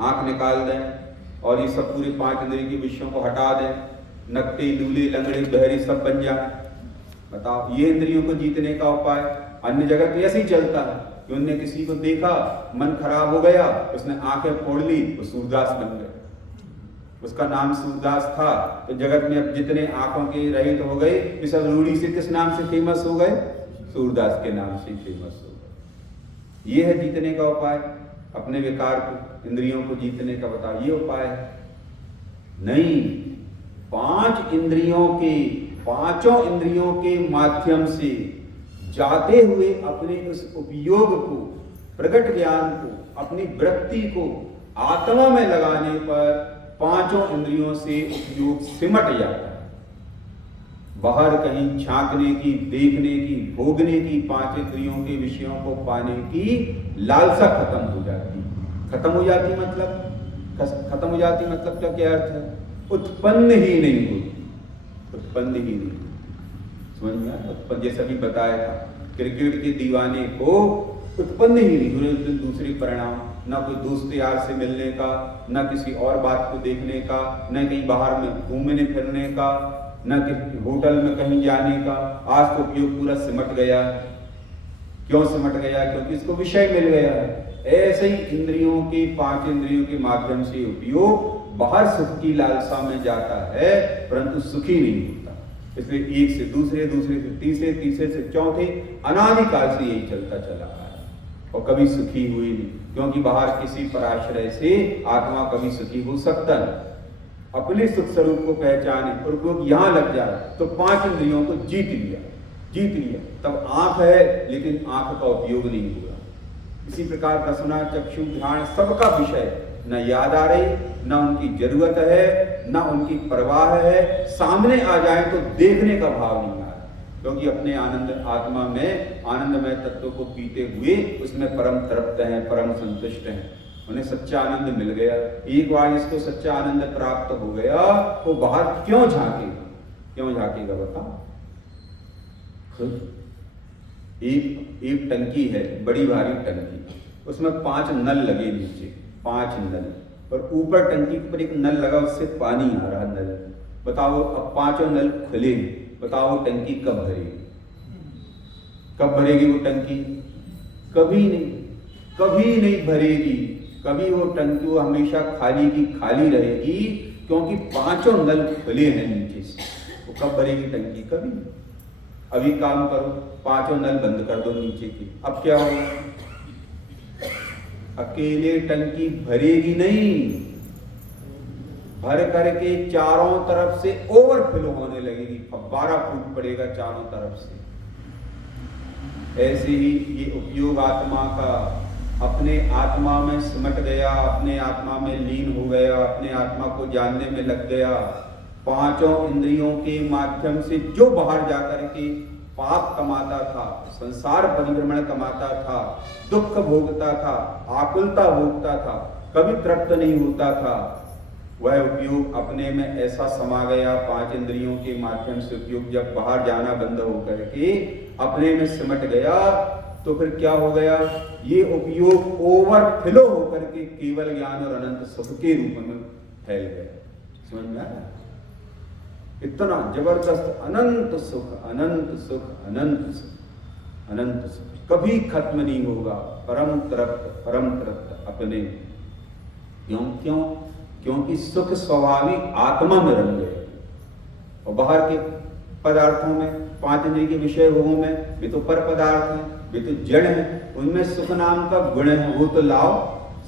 आंख निकाल दें और ये सब पूरे 5 इंद्रिय के विषयों को हटा दें, नकटे लूले लंगड़े बहरे सब बन जाए। बताओ, ये इंद्रियों को जीतने का उपाय। अन्य जगह तो ऐसे ही चलता है कि उनने किसी को देखा, मन खराब हो गया, उसने आंखें फोड़ ली, वो सूरदास बन गए। उसका नाम सूरदास था। तो जगत में अब जितने आंखों के रहित हो गए, ये सब रूढ़ी से किस नाम से फेमस हो गए? सूरदास के नाम से फेमस हो गए। ये है जीतने का उपाय, अपने विकार को, इंद्रियों को जीतने का। बताओ, ये उपाय है? नहीं। 5 इंद्रियों के, 5 इंद्रियों के माध्यम से जाते हुए अपने उस उपयोग को, प्रकट ज्ञान को, अपनी वृत्ति को आत्मा में लगाने पर 5 इंद्रियों से उपयोग सिमट जाता है। बाहर कहीं झांकने की, देखने की, भोगने की, 5 इंद्रियों के विषयों को पाने की लालसा खत्म हो जाती। खत्म हो जाती मतलब, खत्म हो जाती मतलब का क्या अर्थ है? उत्पन्न ही नहीं होती, उत्पन्न ही नहीं। समझ में आया? उत्पन्न, जैसा भी बताया था, क्रिकेट के दीवाने को उत्पन्न ही नहीं, दूसरे परिणाम, ना कोई दोस्त यार से मिलने का, ना किसी और बात को देखने का, ना कहीं बाहर में घूमने फिरने का, ना किसी होटल में कहीं जाने का। आज तो उपयोग पूरा सिमट गया। क्यों सिमट गया? क्योंकि इसको विषय मिल गया है। ऐसे ही इंद्रियों के, 5 इंद्रियों के माध्यम से उपयोग बाहर सुख की लालसा में जाता है, परंतु सुखी नहीं होता। इसलिए एक से दूसरे, दूसरे से तीसरे, तीसरे से चौथे, अनादिकाल से यही चलता चला आ रहा है और कभी सुखी हुई नहीं। क्योंकि बाहर किसी पराश्रय से आत्मा कभी सुखी हो सकता नहीं। अपने सुख स्वरूप को पहचाने और उपयोग यहां लग जाए तो 5 इंद्रियों को जीत लिया, जीत लिया। तब आंख है, लेकिन आंख का उपयोग नहीं हुआ। इसी प्रकार रसना, चक्षु, ध्यान सबका विषय न याद आ रही, न उनकी जरूरत है, न उनकी परवाह है। सामने आ जाए तो देखने का भाव नहीं आ रहा, क्योंकि अपने आनंद आत्मा में आनंदमय तत्व को पीते हुए उसमें परम तृप्त हैं, परम संतुष्ट हैं। उन्हें सच्चा आनंद मिल गया। एक बार इसको सच्चा आनंद प्राप्त हो गया, वो बाहर क्यों झांकेगा? क्यों झांकेगा बताओ? एक टंकी है, बड़ी भारी टंकी, उसमें 5 नल लगे नीचे, 5 नल, और ऊपर टंकी पर एक नल लगा, उससे पानी आ रहा नल। बताओ, अब 5 नल खुले, बताओ टंकी कब भरेगी? कब भरेगी वो टंकी? कभी नहीं, कभी नहीं भरेगी। कभी वो टंकी वो हमेशा खाली की खाली रहेगी, क्योंकि 5 नल खुले हैं नीचे से। वो कब भरेगी टंकी? कभी नहीं। अभी काम करो, 5 नल बंद कर दो नीचे की, अब क्या होगा? अकेले टंकी भरेगी नहीं, भर करके चारों तरफ से ओवरफ्लो होने लगेगी, फव्वारा फूट पड़ेगा चारों तरफ से। ऐसे ही ये उपयोग आत्मा का अपने आत्मा में सिमट गया, अपने आत्मा में लीन हो गया, अपने आत्मा को जानने में लग गया। 5 इंद्रियों के माध्यम से जो बाहर जाकर के पाप कमाता था, संसार परिभ्रमण कमाता था, दुख भोगता था, आकुलता भोगता था, कभी तृप्त नहीं होता था, वह उपयोग अपने में ऐसा समा गया। 5 इंद्रियों के माध्यम से उपयोग जब बाहर जाना बंद होकर के अपने में सिमट गया, तो फिर क्या हो गया? ये उपयोग ओवरफ्लो होकर के केवल ज्ञान और अनंत सुख के रूप में फैल गया। समझ में आया? इतना जबरदस्त अनंत सुख, अनंत सुख, अनंत सुख, अनंत सुख, कभी खत्म नहीं होगा। परम तृप्त, परम तृप्त अपने। क्यों? क्योंकि सुख स्वाभाविक आत्मा में रंग गए, और बाहर के पदार्थों में, 5 इंद्रिय के विषय भोगों में, वे तो पर पदार्थ हैं, वे तो जड़ हैं। उनमें सुख नाम का गुण है, वो तो लाओ,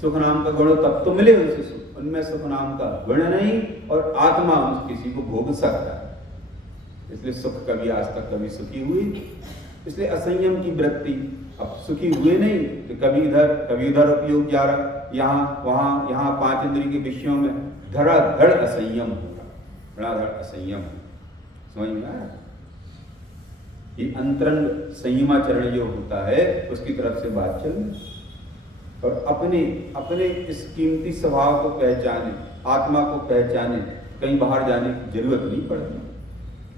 सुख नाम का गुण तब तो मिले उनसे सुख। उनमें सुख नाम का गुण नहीं, और आत्मा किसी को भोग सकता है। इसलिए सुख कभी आज तक कभी सुखी हुई। इसलिए असंयम की वृत्ति, अब सुखी हुए नहीं तो कभी इधर कभी उधर उपयोग जा रहा, यहाँ वहाँ, यहाँ 5 इंद्रिय के विषयों में धड़ाधड़ असंयम होगा, धड़ाधड़ असंयम। समझ में आया? ये अंतरंग संयमाचरण जो होता है, उसकी तरफ से बात चल रही। और अपने अपने इस कीमती स्वभाव को पहचाने, आत्मा को पहचाने, कहीं बाहर जाने की जरूरत नहीं पड़ती।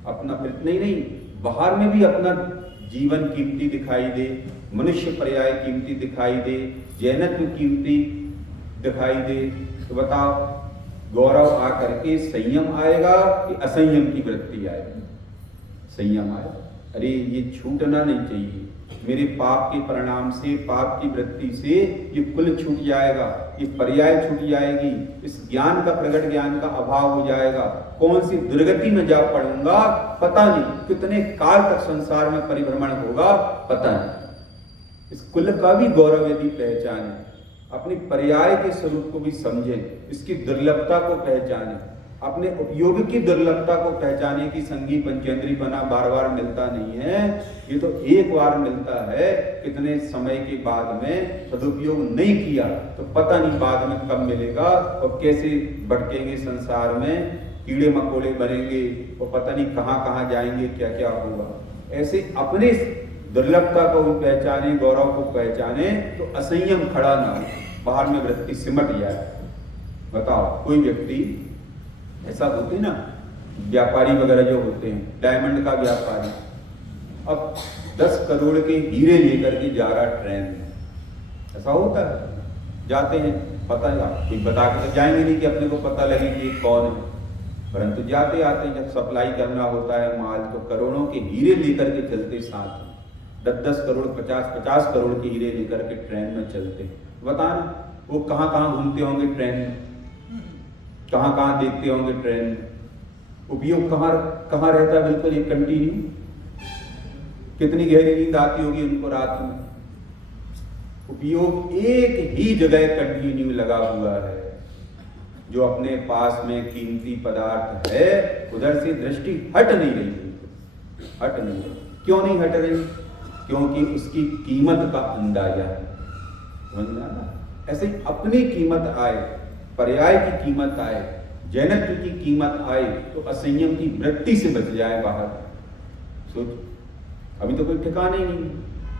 अपना नहीं, बाहर में भी अपना जीवन कीमती दिखाई दे, मनुष्य पर्याय कीमती दिखाई दे, जैनत्व कीमती दिखाई दे तो बताओ गौरव आकर के संयम आएगा कि असंयम की वृत्ति आएगी? संयम आएगा। अरे ये छूटना नहीं चाहिए, मेरे पाप के परिणाम से, पाप की वृत्ति से ये कुल छूट जाएगा, ये पर्याय छूट जाएगी, इस ज्ञान का, प्रगट ज्ञान का अभाव हो जाएगा, कौन सी दुर्गति में जा पड़ूंगा पता नहीं, कितने काल तक संसार में परिभ्रमण होगा पता नहीं। इस कुल का भी गौरव यदि पहचाने, अपने पर्याय के स्वरूप को भी समझे, इसकी दुर्लभता को पहचाने, अपने उपयोग की दुर्लभता को पहचाने कि संगी पंचेंद्री बना बार बार मिलता नहीं है, ये तो एक बार मिलता है, कितने समय के बाद में सदुपयोग नहीं किया तो पता नहीं बाद में कब मिलेगा और कैसे भटकेंगे संसार में, कीड़े मकोड़े बनेंगे और पता नहीं कहाँ कहाँ जाएंगे, क्या क्या होगा। ऐसे अपने दुर्लभता को भी पहचाने, गौरव को पहचाने तो असंयम खड़ा ना हो, बाहर में वृत्ति सिमट जाए। बताओ कोई व्यक्ति ऐसा होते ना, व्यापारी वगैरह जो होते हैं, डायमंड का व्यापारी अब 10 करोड़ के हीरे लेकर के जा रहा ट्रेन में, ऐसा होता है, जाते हैं, पता नहीं कोई बता के तो जाएंगे नहीं कि अपने को पता लगे कि ये कौन है, परंतु जाते आते जब सप्लाई करना होता है माल तो करोड़ों के हीरे लेकर के चलते, साथ 10-10 करोड़ 50-50 करोड़ के हीरे लेकर के ट्रेन में चलते। बताना वो कहाँ कहाँ घूमते होंगे ट्रेन में, कहाँ कहाँ देखते होंगे ट्रेन में, उपयोग कहाँ कहाँ रहता है बिल्कुल एक कंटिन्यू, कितनी गहरी नींद आती होगी उनको रात में, उपयोग एक ही जगह कंटिन्यू लगा हुआ है। जो अपने पास में कीमती पदार्थ है उधर से दृष्टि हट नहीं रही, हट नहीं रही। क्यों नहीं हट रही? क्योंकि उसकी कीमत का अंदाजा है, समझना ना। ऐसे ही अपनी कीमत आए, पर्याय की कीमत आए, जैनत्व की कीमत आए तो असंयम की वृत्ति से बच जाए बाहर। सोच, अभी तो कोई ठिकाना ही नहीं,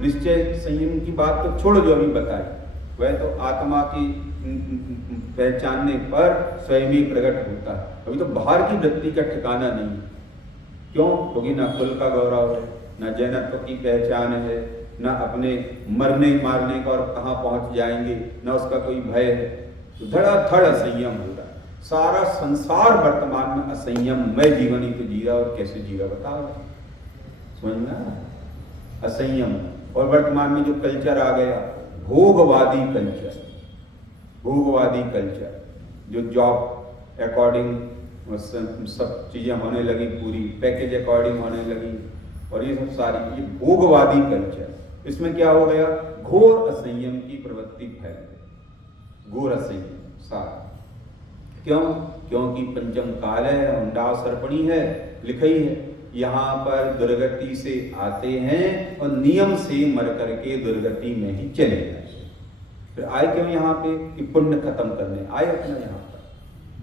निश्चय संयम की बात तो छोड़ो जो अभी बताए, वह तो आत्मा की पहचानने पर स्वयं ही प्रकट होता है। अभी तो बाहर की वृत्ति का ठिकाना नहीं। क्यों? क्योंकि ना कुल का गौरव है, ना जैनत्व की पहचान है, ना अपने मरने मारने का और कहाँ पहुंच जाएंगे, ना उसका कोई भय है। तो धड़ाधड़ असंयम हो रहा है। सारा संसार वर्तमान में असंयम मैं जीवन ही तो जी रहा, और कैसे जी रहा बताओ, समझ में आ? असंयम। और वर्तमान में जो कल्चर आ गया, भोगवादी कल्चर, भोगवादी कल्चर, जो जॉब अकॉर्डिंग सब चीजें होने लगी, पूरी पैकेज अकॉर्डिंग होने लगी, और ये सब सारी ये भोगवादी कल्चर, इसमें क्या हो गया? घोर असंयम की प्रवृत्ति फैल गई, घोर असंयम सारा। क्यों? क्योंकि पंचम काल है, हुंडाव सर्पणी है, लिखी है, यहाँ पर दुर्गति से आते हैं और नियम से मर करके दुर्गति में ही चले जाए। फिर आए क्यों यहाँ पे? कि पुण्य खत्म करने आए अपना, यहाँ पर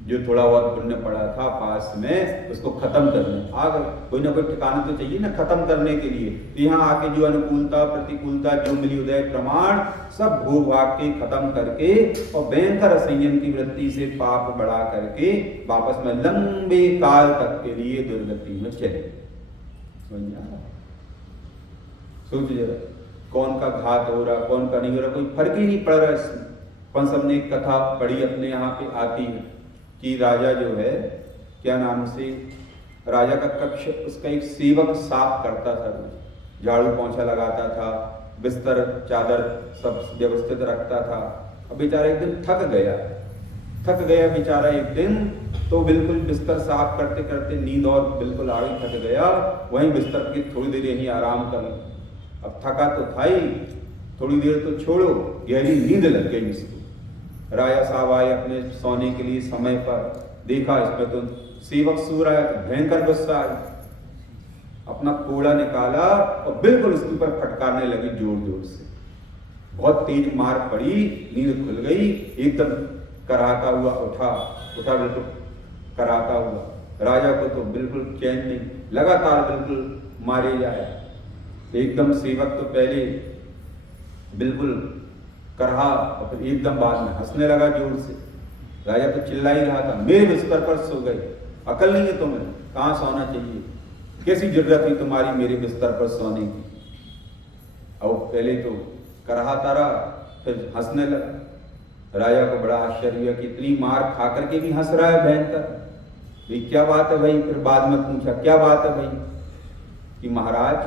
जो थोड़ा बहुत पुण्य पड़ा था पास में उसको खत्म करने आ गए। कोई ना कोई ठिकाना तो चाहिए ना खत्म करने के लिए। तो यहाँ आके जो अनुकूलता प्रतिकूलता जो मिली उदय प्रमाण सब भोग भाग के खत्म करके और भयंकर असंयम की वृत्ति से पाप बढ़ा करके वापस में लंबे काल तक के लिए दुर्गति में चले। सोच जरा, कौन का घात हो रहा, कौन का नहीं हो रहा, कोई फर्क ही नहीं पड़ रहा इसमें। अपन सबने एक कथा पढ़ी अपने यहाँ पे आती है कि राजा जो है, क्या नाम से, राजा का कक्ष, उसका एक सेवक साफ करता था, झाड़ू पोंछा लगाता था, बिस्तर चादर सब व्यवस्थित रखता था। अब बेचारा एक दिन थक गया बेचारा एक दिन, तो बिल्कुल बिस्तर साफ करते करते नींद और बिल्कुल आ गई, थक गया, वहीं बिस्तर की थोड़ी देर यहीं आराम कर लो। अब थका तो था ही, थोड़ी देर तो छोड़ो, गहरी नींद लग गई इसको। राजा साहब आए अपने सोने के लिए समय पर, देखा इसमें तो सेवक सो रहा है, तो भयंकर गुस्सा आया, अपना कोड़ा निकाला और बिल्कुल उसके ऊपर फटकारने लगी जोर जोर से। बहुत तेज मार पड़ी, नींद खुल गई, एकदम कराता हुआ उठा बिल्कुल कराता हुआ। राजा को तो बिल्कुल चैन नहीं, लगातार बिल्कुल मारे जाए। एकदम सेवक तो पहले बिल्कुल करहा और फिर एकदम बाद में हंसने लगा जोर से। राजा तो चिल्ला ही रहा था, मेरे बिस्तर पर सो गए, अकल नहीं है तुम्हें, कहाँ सोना चाहिए, कैसी जरूरत थी तुम्हारी मेरे बिस्तर पर सोने की। और पहले तो करहाता रहा, फिर हंसने लगा। राजा को बड़ा आश्चर्य हुआ कि इतनी मार खा करके भी हंस रहा है भयंकर। ये क्या बात है भाई? फिर बाद में पूछा क्या बात है भाई? कि महाराज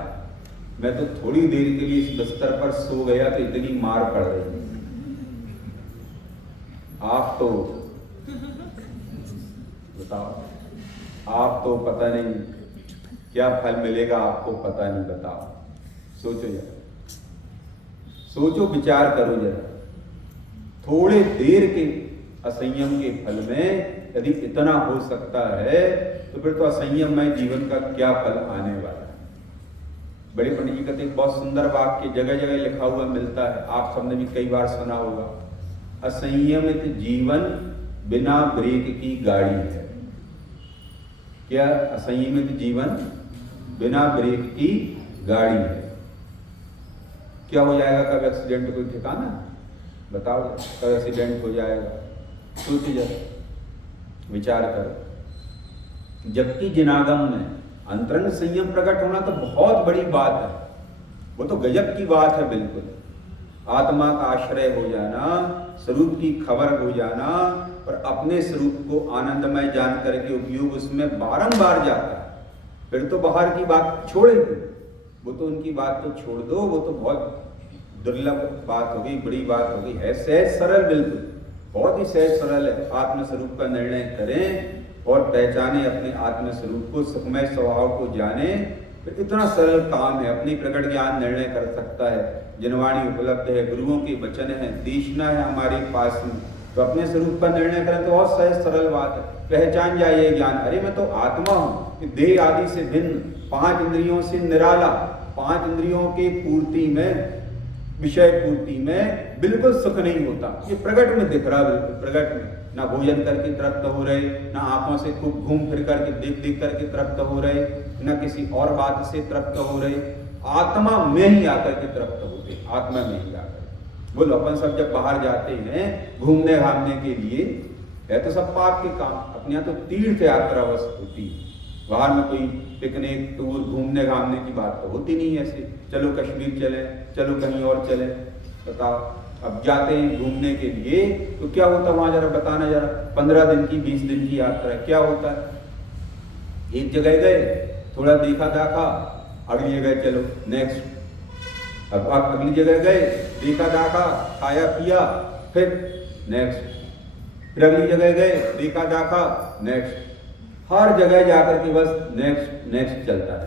मैं तो थोड़ी देर के लिए इस बिस्तर पर सो गया तो इतनी मार पड़ रही, आप तो बताओ, आप तो पता नहीं क्या फल मिलेगा, आपको पता नहीं। बताओ, सोचो जरा, सोचो, विचार करो जरा। थोड़े देर के असंयम के फल में यदि इतना हो सकता है तो फिर तो असंयममय जीवन का क्या फल आने वाला है। बड़े पंडित जी कहते एक बहुत सुंदर वाक्य जगह जगह लिखा हुआ मिलता है, आप सबने भी कई बार सुना होगा। असंयमित जीवन बिना ब्रेक की गाड़ी है। क्या? असंयमित जीवन बिना ब्रेक की गाड़ी है। क्या हो जाएगा? कब एक्सीडेंट कोई ठिकाना? बताओ, कब एक्सीडेंट हो जाएगा? सोचिए जरा, विचार करो। जबकि जिनागम में अंतरंग संयम प्रकट होना तो बहुत बड़ी बात है, वो तो गजब की बात है बिल्कुल। आत्मा का आश्रय हो जाना, स्वरूप की खबर हो जाना और अपने स्वरूप को आनंदमय जान करके उपयोग उसमें बारंबार जाता है। फिर तो बाहर की बात छोड़े, वो तो उनकी बात तो छोड़ दो, वो तो बहुत दुर्लभ बात हो गई, बड़ी बात हो गई है। सहज सरल, बिल्कुल बहुत ही सहज सरल है। आत्म स्वरूप का निर्णय करें और पहचाने अपने आत्म स्वरूप को, सुखमय स्वभाव को जाने, तो इतना सरल काम है। अपनी प्रकट ज्ञान निर्णय कर सकता है। जनवाणी उपलब्ध है, गुरुओं के वचन है, देशना है हमारे पास में, तो अपने स्वरूप का निर्णय करें तो बहुत सहज सरल बात है। पहचान जाइए ज्ञान, अरे मैं तो आत्मा हूँ, देह आदि से भिन्न, 5 इंद्रियों से निराला, 5 इंद्रियों के पूर्ति में, विषय पूर्ति में बिल्कुल सुख नहीं होता। ये प्रकट में दिख रहा, बिल्कुल प्रकट में। ना भोजन करके तृप्त हो रहे, ना आंखों से खूब घूम फिर करके देख देख करके तृप्त हो रहे, ना किसी और बात से तृप्त हो रहे। आत्मा में ही आकर के तृप्त होते, आत्मा में ही आकर। बोलो, अपन सब जब बाहर जाते हैं घूमने घामने के लिए, है तो सब पाप के काम। अपने यहाँ तो तीर्थ यात्रा बस होती है, बाहर में कोई पिकनिक टूर घूमने घामने की बात तो होती नहीं है। ऐसे चलो कश्मीर चले, चलो कहीं और चले, बताओ। अब जाते हैं घूमने के लिए तो क्या होता वहां, जरा बताना जरा। 15 दिन की 20 दिन की यात्रा है, क्या होता है? एक जगह गए, थोड़ा देखा दाखा, अगली जगह चलो नेक्स्ट। अब आप अगली जगह गए, देखा दाखा, खाया पिया, फिर नेक्स्ट। फिर अगली जगह गए, देखा दाखा, नेक्स्ट। हर जगह जाकर के बस नेक्स्ट नेक्स्ट चलता है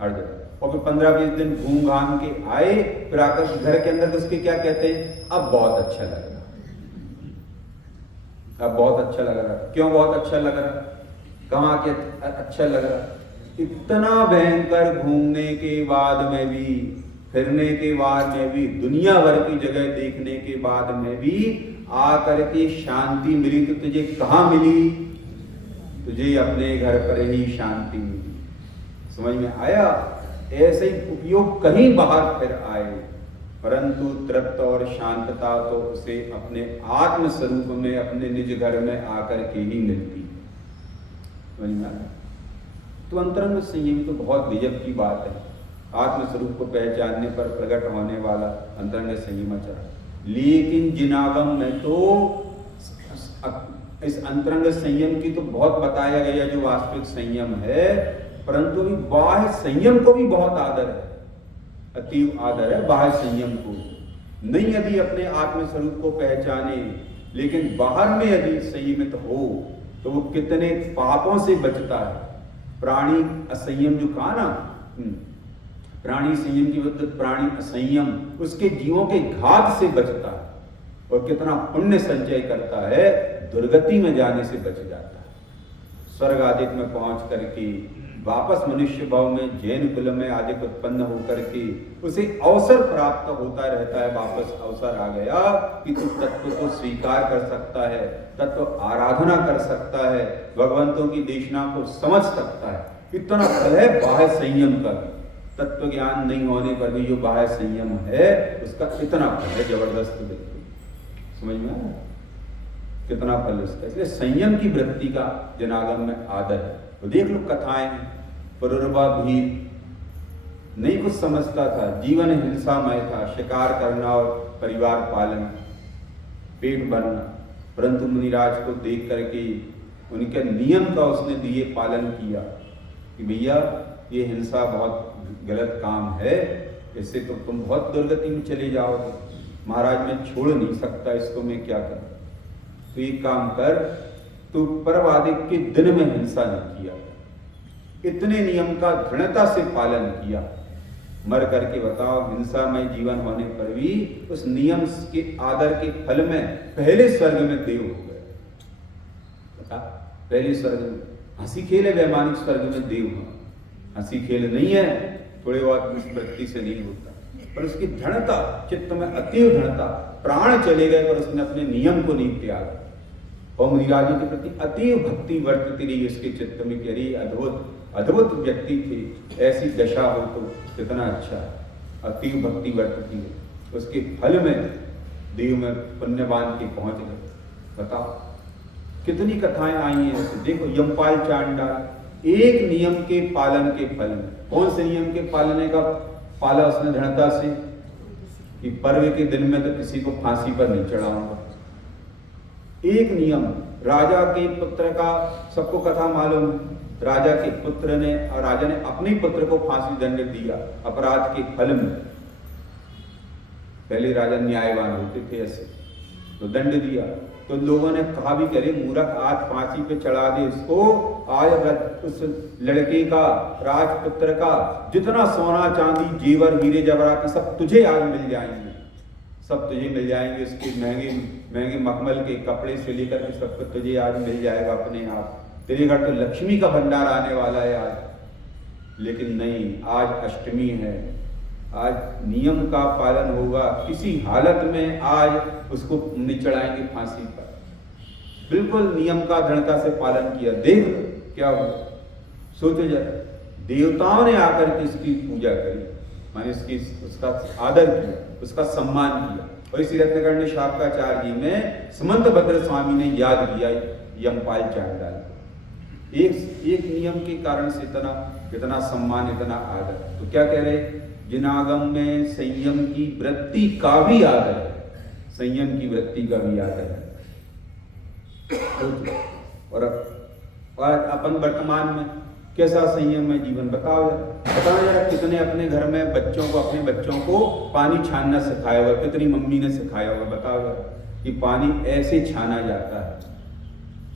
हर जगह। और फिर 15-20 दिन घूम घाम के आए, फिर आकर घर के अंदर उसके क्या कहते हैं? अब बहुत अच्छा लग रहा, अब बहुत अच्छा लग रहा। क्यों बहुत अच्छा लग रहा? कहाँ के अच्छा लग रहा? इतना भयंकर घूमने के बाद में भी, फिरने के बाद में भी, दुनिया भर की जगह देखने के बाद में भी आकर के शांति मिली तो तुझे कहाँ मिली? तुझे अपने घर पर ही शांति मिली। समझ में आया? ऐसे ही उपयोग कहीं बाहर फिर आए, परंतु तृप्त और शांतता तो उसे अपने आत्म स्वरूप में, अपने निज घर में आकर के ही मिलती। समझ में आया? तो अंतरंग संयम तो बहुत गजब की बात है। आत्म स्वरूप को पहचानने पर प्रकट होने वाला अंतरंग संयम आचरण। लेकिन जिनागम में तो इस अंतरंग संयम की तो बहुत बताया गया जो वास्तविक संयम है, परंतु भी बाह्य संयम को भी बहुत आदर है, अतीव आदर है बाह्य संयम को। नहीं यदि अपने आत्म स्वरूप को पहचाने, लेकिन बाहर में यदि संयमित हो तो वो कितने पापों से बचता है। प्राणी असंयम जो कहा ना, प्राणी संयम की विरुद्ध प्राणी असंयम, उसके जीवों के घात से बचता है और कितना पुण्य संचय करता है, दुर्गति में जाने से बच जाता है। स्वर्ग आदि में पहुंच करके वापस मनुष्य भाव में, जैन कुल में आदि उत्पन्न होकर के उसे अवसर प्राप्त होता रहता है। वापस अवसर आ गया कि तू तत्व को स्वीकार कर सकता है, तत्व आराधना कर सकता है, भगवंतों की देशना को समझ सकता है। इतना फल है बाह्य संयम का। तत्व ज्ञान नहीं होने पर भी जो बाह्य संयम है उसका इतना फल है, जबरदस्त। बिल्कुल समझ में आया कितना फल उसका। इसलिए संयम की वृत्ति का जनागम में आदर है। तो देख लो कथाएं, पुरुरवा भील नहीं कुछ समझता था, जीवन हिंसामय था, शिकार करना और परिवार पालन, पेट भरना, परंतु मुनिराज को देख करके उनके नियम का उसने दिए पालन किया कि भैया ये हिंसा बहुत गलत काम है, इससे तो तुम बहुत दुर्गति में चले जाओगे। महाराज मैं छोड़ नहीं सकता इसको, मैं क्या करूं? तो एक काम कर, तो परवादिक के दिन में हिंसा नहीं किया, इतने नियम का दृढ़ता से पालन किया। मर करके बताओ, हिंसामय जीवन होने पर भी उस नियम के आदर के फल में पहले स्वर्ग में देव हो गए। बता, पहले स्वर्ग में हंसी खेल है, वैमानिक स्वर्ग में देव हो। हंसी खेल नहीं है, थोड़े बहुत वृत्ति से नहीं होता, पर उसकी दृढ़ता, चित्त में अतीव दृढ़ता, प्राण चले गए पर उसने अपने नियम को नहीं त्यागा। और मुनिराज के प्रति अतीव भक्ति वर्तती रही इसके चित्त में, कह रही अद्भुत अद्भुत व्यक्ति थे, ऐसी दशा हो तो कितना अच्छा है। अतीव भक्ति वर्तती है, उसके फल में देव में पुण्यवान के पहुंच गए। बताओ कितनी कथाएं आई हैं। देखो यमपाल चांडाल, एक नियम के पालन के फल में, कौन से नियम के पालने का पाला उसने दृढ़ता से, कि पर्व के दिन में तो किसी को फांसी पर नहीं चढ़ाऊंगा। एक नियम, राजा के पुत्र का सबको कथा मालूम है, राजा के पुत्र ने, और राजा ने अपने पुत्र को फांसी दंड दिया अपराध के फल में। पहले राजा न्यायवान होते थे ऐसे, तो दंड दिया, तो लोगों ने कहा भी करे मूर्ख, आज फांसी पे चढ़ा दे इसको, आज उस लड़के का, राजपुत्र का जितना सोना चांदी जेवर हीरे जवाहरात सब तुझे आज मिल जाएंगे, सब तुझे मिल जाएंगे, उसके महंगे महंगे मखमल के कपड़े से लेकर के सब कुछ तुझे आज मिल जाएगा अपने आप, तेरे घर तो लक्ष्मी का भंडार आने वाला है आज। लेकिन नहीं, आज अष्टमी है, आज नियम का पालन होगा, किसी हालत में आज उसको नहीं चढ़ाएंगे फांसी पर। बिल्कुल नियम का दृढ़ता से पालन किया। देख क्या हो, सोचो जरा, देवताओं ने आकर के इसकी पूजा करी, माने इसकी उसका आदर किया, उसका सम्मान किया। और इसी रत्नगढ़ शाक्ताचार्य जी में सुमंत भद्र स्वामी ने याद किया यमपाल चांडाल। एक नियम के कारण से इतना सम्मान, इतना आदर। तो क्या कह रहे, जिनागम में संयम की वृत्ति का भी आदर है, संयम की वृत्ति का भी आदर है। और अपन वर्तमान में कैसा संयम है जीवन, बताओ यार, कितने अपने घर में बच्चों को, अपने बच्चों को पानी छानना सिखाया हुआ, कितनी मम्मी ने सिखाया हुआ, बताओ यार, कि पानी ऐसे छाना जाता है,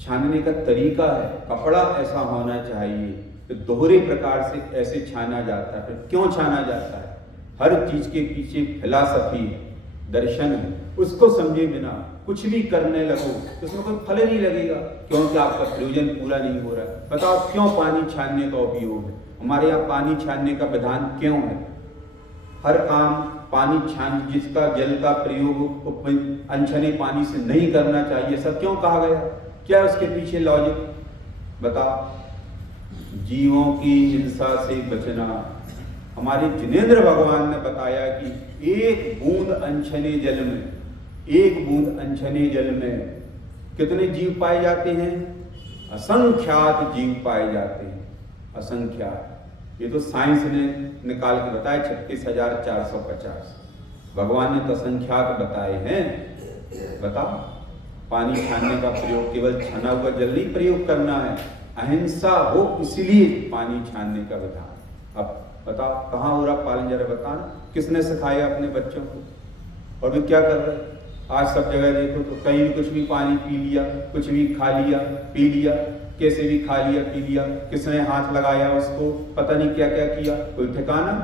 छानने का तरीका है, कपड़ा ऐसा होना चाहिए, तो दोहरे प्रकार से ऐसे छाना जाता है। फिर क्यों छाना जाता है, हर चीज के पीछे फिलॉसफी है, दर्शन है, उसको समझे बिना कुछ भी करने लगो तो उसमें कोई फल नहीं लगेगा, क्योंकि आपका प्रयोजन पूरा नहीं हो रहा है। बताओ क्यों पानी छानने का उपयोग है, हमारे यहाँ पानी छानने का विधान क्यों है? हर काम पानी छान, जिसका जल का प्रयोग अनछने पानी से नहीं करना चाहिए, सब क्यों कहा गया? क्या उसके पीछे लॉजिक बताओ? जीवों की हिंसा से बचना। हमारे जिनेंद्र भगवान ने बताया कि एक बूंद अनछने जल में, एक बूंद अनछने जल में कितने जीव पाए जाते हैं? असंख्यात जीव पाए जाते हैं, असंख्यात। ये तो साइंस ने निकाल के बताया 36,450। भगवान ने तो असंख्यात बताए हैं। बताओ, पानी छानने का प्रयोग केवल छना हुआ जल नहीं प्रयोग करना है, अहिंसा हो इसलिए पानी छानने का विधान। अब बताओ कहाँ हो रहा पालन, जरा बताना, किसने सिखाया अपने बच्चों को? और वे क्या कर रहे? आज सब जगह देखो तो कहीं भी कुछ भी पानी पी लिया, कुछ भी खा लिया, पी लिया, कैसे भी खा लिया, पी लिया, किसने हाथ लगाया उसको, पता नहीं क्या क्या किया, कोई ठिकाना?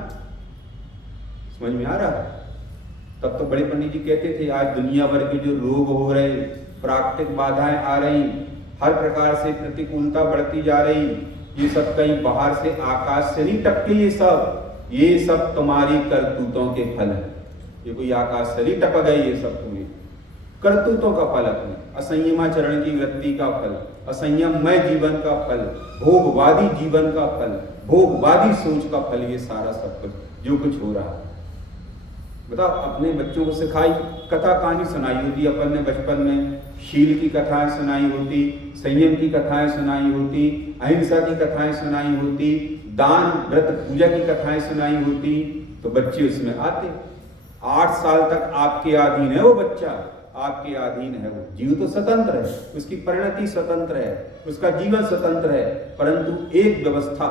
समझ में आ रहा है? तब तो बड़े पंडित जी कहते थे आज दुनिया भर के जो रोग हो रहे, प्राकृतिक बाधाएं आ रही, हर प्रकार से प्रतिकूलता बढ़ती जा रही, ये सब कहीं बाहर से आकाश से नहीं टपके, ये सब तुम्हारी करतूतों के फल है। ये कोई आकाश से नहीं टपक गए, ये सब तुम्हें करतूतों का फल, अपने असंयमाचरण की वृत्ति का फल, असंयममय जीवन का फल, भोगवादी जीवन का फल, भोगवादी सोच का फल, ये सारा सब कुछ जो कुछ हो रहा है। बताओ, अपने बच्चों को सिखाई, कथा कहानी सुनाई होती, अपन ने बचपन में शील की कथाएं सुनाई होती, संयम की कथाएं सुनाई होती, अहिंसा की कथाएं सुनाई होती, दान व्रत पूजा की कथाएं सुनाई होती, तो बच्चे उसमें आते। 8 साल तक आपके अधीन है वो बच्चा, आपके अधीन है। वो जीव तो स्वतंत्र है, उसकी परिणति स्वतंत्र है, उसका जीवन स्वतंत्र है, परंतु एक व्यवस्था,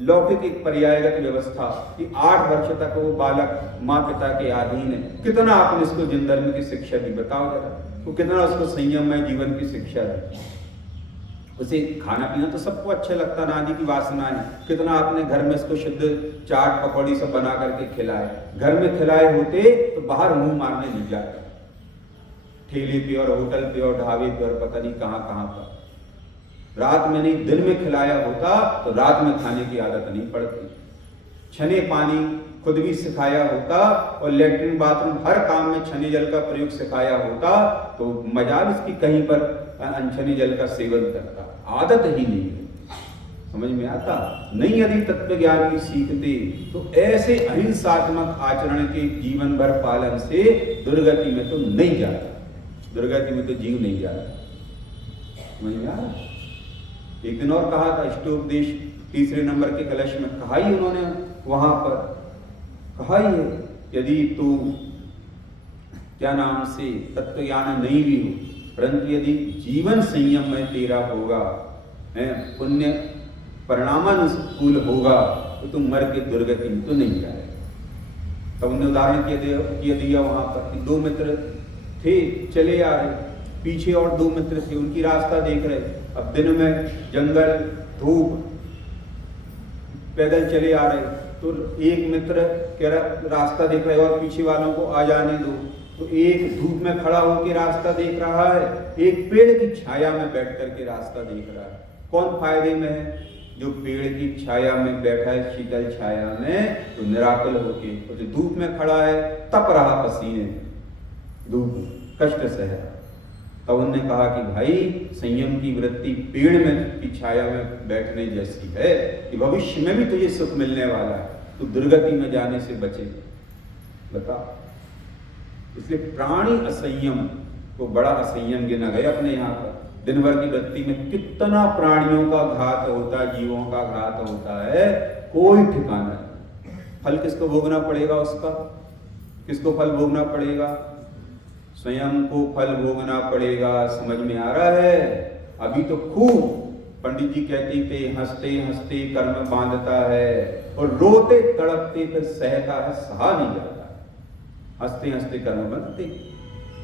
लौकिक एक पर्यायगत व्यवस्था कि 8 वर्ष तक वो बालक माँ पिता के अधीन है। कितना आपने इसको जिन धर्म की शिक्षा दी, बताओ जरा, तो कितना उसको संयममय जीवन की शिक्षा दी। उसे खाना पीना तो सबको अच्छा लगता, नादी की वासना है, कितना आपने घर में इसको शुद्ध चाट पकौड़ी सब बना करके खिलाए। घर में खिलाए होते तो बाहर मुंह मारने नहीं जाता, ठेले पे और होटल पे और ढाबे पे और पता नहीं कहां कहां पर। रात में नहीं, दिन में खिलाया होता तो रात में खाने की आदत नहीं पड़ती। छने पानी खुद भी सिखाया होता और लेटरिन बाथरूम हर काम में छने जल का प्रयोग सिखाया होता तो मजाल इसकी कहीं पर अनछने जल का सेवन करता। आदत ही नहीं है, समझ में आता नहीं। यदि तत्व ज्ञान की सीखते तो ऐसे अहिंसात्मक आचरण के जीवन भर पालन से दुर्गति में तो नहीं जाता, दुर्गति में तो जीव नहीं जाता, समझ में आ। एक दिन और कहा था, इष्टोपदेश 3 नंबर के कलश में कहा ही उन्होंने, वहां पर कहा ही है, यदि तू क्या नाम से तत्व ज्ञान नहीं भी हो, परंतु यदि जीवन संयम में तेरा होगा, पुण्य परिणामानुकूल होगा, तो तुम मर के दुर्गति में तो नहीं जाएगा। तब उन्होंने उदाहरण किया दिया वहां पर कि 2 मित्र थे, चले आ रहे, पीछे और 2 मित्र थे, उनकी रास्ता देख रहे। अब दिन में जंगल, धूप, पैदल चले आ रहे, तो एक मित्र कह रहा रास्ता देख रहे और पीछे वालों को आ जाने दो, तो एक धूप में खड़ा होकर रास्ता देख रहा है, एक पेड़ की छाया में बैठ करके रास्ता देख रहा है। कौन फायदे में है? जो पेड़ की छाया में बैठा है, शीतल छाया में, तो निराकुल होके, और जो धूप में खड़ा है तप रहा पसीने, धूप कष्ट सह। तब उन्होंने कहा कि भाई संयम की वृत्ति पेड़ में की छाया में बैठने जैसी है कि भविष्य में भी तुझे सुख मिलने वाला है, तो दुर्गति में जाने से बचे। बता, इसलिए प्राणी असंयम को बड़ा असंयम गिना गया अपने यहाँ पर। दिन भर की वृत्ति में कितना प्राणियों का घात होता है, जीवों का घात होता है, कोई ठिकाना नहीं। फल किसको भोगना पड़ेगा उसका? किसको फल भोगना पड़ेगा? स्वयं को फल भोगना पड़ेगा। समझ में आ रहा है? अभी तो खूब पंडित जी कहते थे, हंसते हंसते कर्म बांधता है और रोते तड़पते फिर सहता है, सहा नहीं जाता। हंसते हंसते कर्म बनते,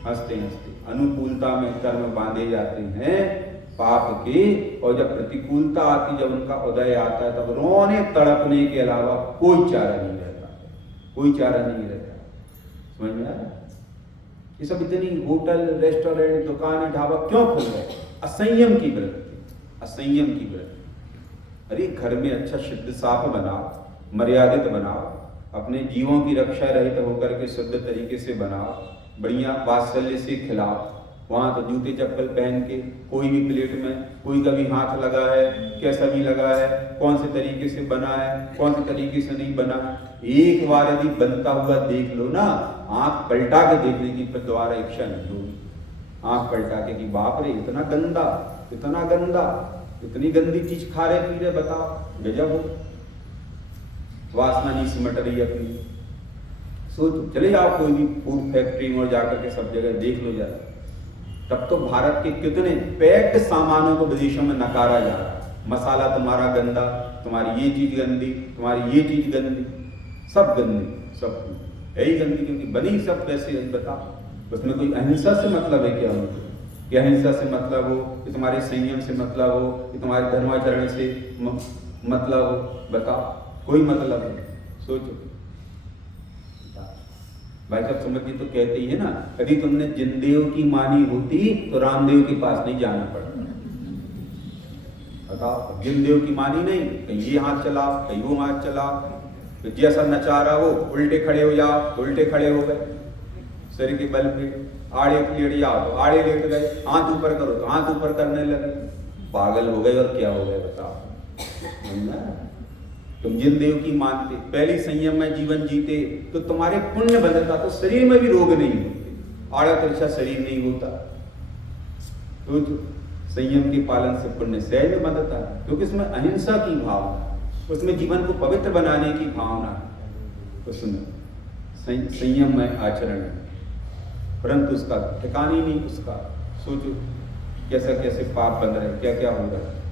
हंसते हंसते अनुकूलता में कर्म बांधे जाते हैं पाप के, और जब प्रतिकूलता आती, जब उनका उदय आता है, तब रोने तड़पने के अलावा कोई चारा नहीं रहता, कोई चारा नहीं रहता। समझ में आ रहा? ये सब इतनी होटल, रेस्टोरेंट, दुकान, ढाबा क्यों खुल गए? असंयम की वृत्ति, असंयम की वृत्ति। अरे घर में अच्छा शुद्ध साफ बनाओ, मर्यादित बनाओ, अपने जीवों की रक्षा रहित होकर के शुद्ध तरीके से बनाओ, बढ़िया वात्सल्य से खिलाओ। वहाँ तो जूते चप्पल पहन के कोई भी प्लेट में कोई का भी हाथ लगा है, कैसा भी लगा है, कौन से तरीके से बना है, कौन से तरीके से नहीं बना है, एक बार यदि बनता हुआ देख लो ना, आंख पलटा के देखने की फिर दोबारा इच्छा नहीं होगी। आंख पलटा के कि बाप रे इतना गंदा, इतना गंदा, इतनी गंदी चीज खा रहे पी रहे, बताओ, गजब हो। वासना नहीं सिमट रही अपनी। सोचो, चले जाओ कोई भी फूड फैक्ट्री में और जाकर के सब जगह देख लो जरा। तब तो भारत के कितने पैक्ड सामानों को विदेशों में नकारा जा रहा है। मसाला तुम्हारा गंदा, तुम्हारी ये चीज गंदी, तुम्हारी ये चीज गंदी, सब गंदी, सब है ही गंदी, क्योंकि बनी सब कैसे है बताओ। उसमें कोई अहिंसा से मतलब है क्या? उनको कि अहिंसा से मतलब हो, कि तुम्हारे संयम से मतलब हो, कि तुम्हारे धर्माचरण से मतलब हो, बताओ, कोई मतलब नहीं। सोचो भाई साहब, समझ जी तो कहते ही है ना, यदि तुमने जिनदेव की मानी होती तो रामदेव के पास नहीं जाना पड़ता। बताओ, जिनदेव की मानी नहीं, कहीं ये हाथ चलाओ, कहीं वो हाथ चलाओ, तो जैसा नचा रहा हो उल्टे खड़े हो जाओ, उल्टे खड़े हो गए, शरीर के बल पे आड़े लेट जाओ तो आड़े लेट गए, हाथ ऊपर करो तो हाथ ऊपर करने लगे, पागल हो गए और क्या हो गए बताओ। तुम जिन देव की मानते, पहले संयम में जीवन जीते तो तुम्हारे पुण्य बनता, तो शरीर में भी रोग नहीं होते, आड़ा तिरछा शरीर नहीं होता। तो संयम के पालन से पुण्य सहज में बनता है, क्योंकि इसमें अहिंसा की भावना, उसमें जीवन को पवित्र बनाने की भावना, उसमें संयम में आचरण है। परंतु उसका ठिकाना ही नहीं। उसका सोचो कैसा कैसे पाप बन रहे, क्या क्या हो रहा है।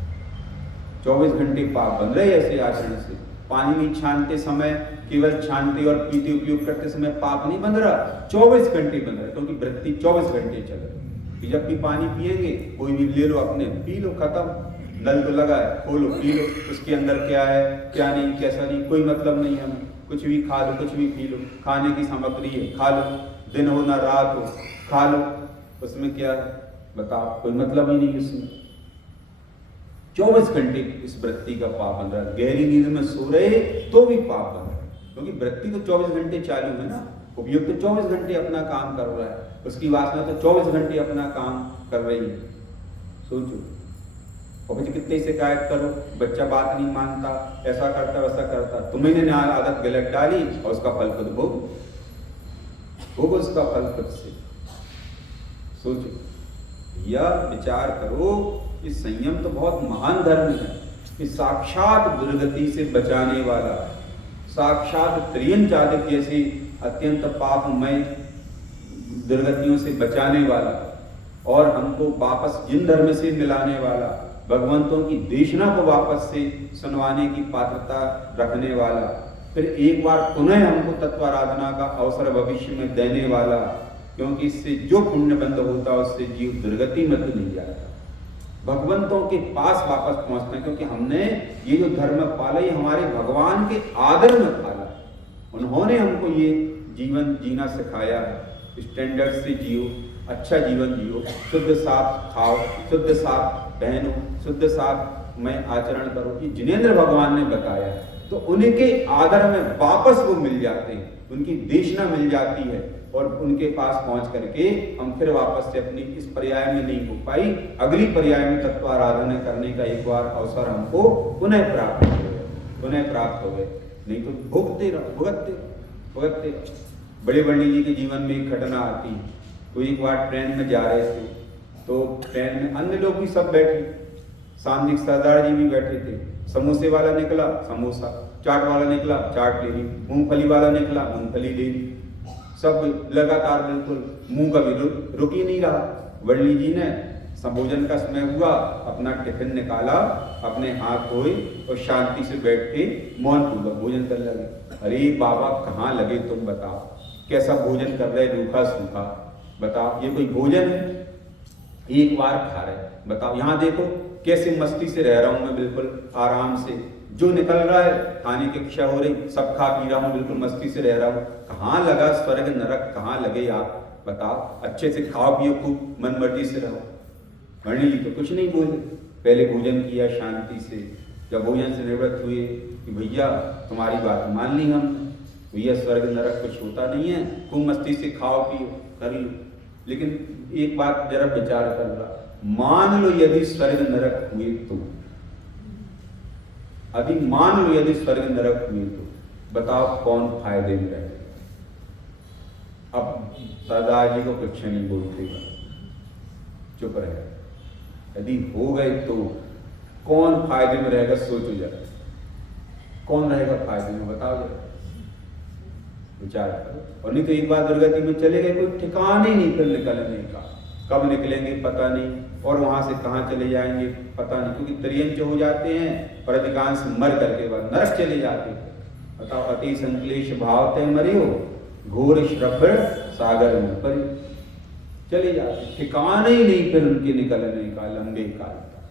24 घंटे पाप बन रहे ऐसे आचरण से। पानी नहीं छानते समय, केवल छानते और पीते उपयोग करते समय पाप नहीं बन रहा, 24 घंटे बन रहा है, क्योंकि वृत्ति 24 घंटे चल रही। जब भी पानी पिएंगे, कोई भी ले लो, अपने पी लो, खत्म। नल तो लगा है, खोलो पी लो, उसके अंदर क्या है क्या नहीं, कैसा नहीं, कोई मतलब नहीं हमें। कुछ भी खा लो, कुछ भी पी लो, खाने की सामग्री है, खा लो, दिन हो ना रात हो, खा लो, उसमें क्या है बताओ, कोई मतलब ही नहीं उसमें। 24 घंटे इस वृत्ति का पाप बन रहा है। गहरी नींद में सो रहे तो भी पाप बन रहा है, क्योंकि वृत्ति तो 24 घंटे चालू है ना। उपयोग तो 24 घंटे अपना काम कर रहा है, उसकी वासना तो 24 घंटे अपना काम कर रही है। सोचो, और मुझे कितनी शिकायत करो, बच्चा बात नहीं मानता, ऐसा करता वैसा करता, तुम्हें ने आदत गलत डाली और उसका फल खुद भोगो उसका फल खुद से। सोचो, यह विचार करो, ये संयम तो बहुत महान धर्म है, कि साक्षात दुर्गति से बचाने वाला, साक्षात त्रियन चादक जैसे अत्यंत पापमय दुर्गतियों से बचाने वाला, और हमको वापस जिन धर्म से मिलाने वाला, भगवंतों की देशना को वापस से सुनवाने की पात्रता रखने वाला, फिर एक बार पुनः हमको तत्वाराधना का अवसर भविष्य में देने वाला, क्योंकि इससे जो पुण्य बंद होता है उससे जीव दुर्गति में तो नहीं जाता, भगवंतों के पास वापस पहुंचना है। क्योंकि हमने ये जो धर्म पाला, ये हमारे भगवान के आदर में पाला, उन्होंने हमको ये जीवन जीना सिखाया है। स्टैंडर्ड से जियो, अच्छा जीवन जियो, शुद्ध साफ खाओ, शुद्ध साफ पहनो, शुद्ध साफ में आचरण करो, ये जिनेंद्र भगवान ने बताया है। तो उनके आदर में वापस वो मिल जाते हैं, उनकी देशना मिल जाती है, और उनके पास पहुंच करके हम फिर वापस से अपनी इस पर्याय में नहीं हो पाई, अगली पर्याय में तत्वाराधना करने का एक बार अवसर हमको पुनः प्राप्त हो गए। नहीं तो भुगतते रहो। बड़े पंडित जी के जीवन में एक घटना आती है। तो एक बार ट्रेन में जा रहे थे, तो ट्रेन में अन्य लोग भी सब बैठे, सामने सरदार जी भी बैठे थे। समोसे वाला निकला, समोसा, चाट वाला निकला, चाट ले ली, मूंगफली वाला निकला, मूंगफली ले ली, सब लगातार बिल्कुल मुंह का भी रुक ही नहीं रहा। वरली जी ने भोजन का समय हुआ, अपना टिफिन निकाला, अपने हाथ धोए और शांति से बैठ के मौन पूर्वक भोजन कर लगे। अरे बाबा कहाँ लगे तुम बताओ, कैसा भोजन कर रहे, रूखा सूखा, बताओ ये कोई भोजन है? एक बार खा रहे, बताओ यहाँ देखो कैसे मस्ती से रह रहा हूँ मैं, बिल्कुल आराम से, जो निकल रहा है खाने की इच्छा हो रही, सब खा पी रहा हूँ, बिल्कुल मस्ती से रह रहा हूँ। कहाँ लगा स्वर्ग नरक, कहाँ लगे आप बताओ? अच्छे से खाओ पियो, खूब मन मर्जी से रहो। मणि जी तो कुछ नहीं बोले, पहले भोजन किया शांति से, जब भोजन से निवृत्त हुए कि भैया तुम्हारी बात मान ली हम, भैया स्वर्ग नरक कुछ होता नहीं है, खूब मस्ती से खाओ पियो कर लो, लेकिन एक बात जरा विचार कर लो, मान लो यदि स्वर्ग नरक हुए तो, अभी मान लो यदि स्वर्ग नरक हुए तो बताओ कौन फायदे में रहे? अब सरदार जी को कुछ नहीं बोलते, चुप रहे। यदि हो गए तो कौन फायदे में रहेगा? सोचो जरा, कौन रहेगा फायदे में, बताओ जरा, विचार करो। और नहीं तो एक बार दुर्गति में चले गए, कोई ठिकाना ही नहीं फिर निकलने का, कब निकलेंगे पता नहीं, और वहां से कहां चले जाएंगे पता नहीं, क्योंकि त्रियंच हो जाते हैं और अधिकांश मर करके बाद नरक चले जाते हैं। बताओ, अति संक्लेश भाव तय मरियो, घोर श्रफड़ सागर में पर चले जाते, ठिकाना ही नहीं फिर उनके निकलने का लंबे काल का।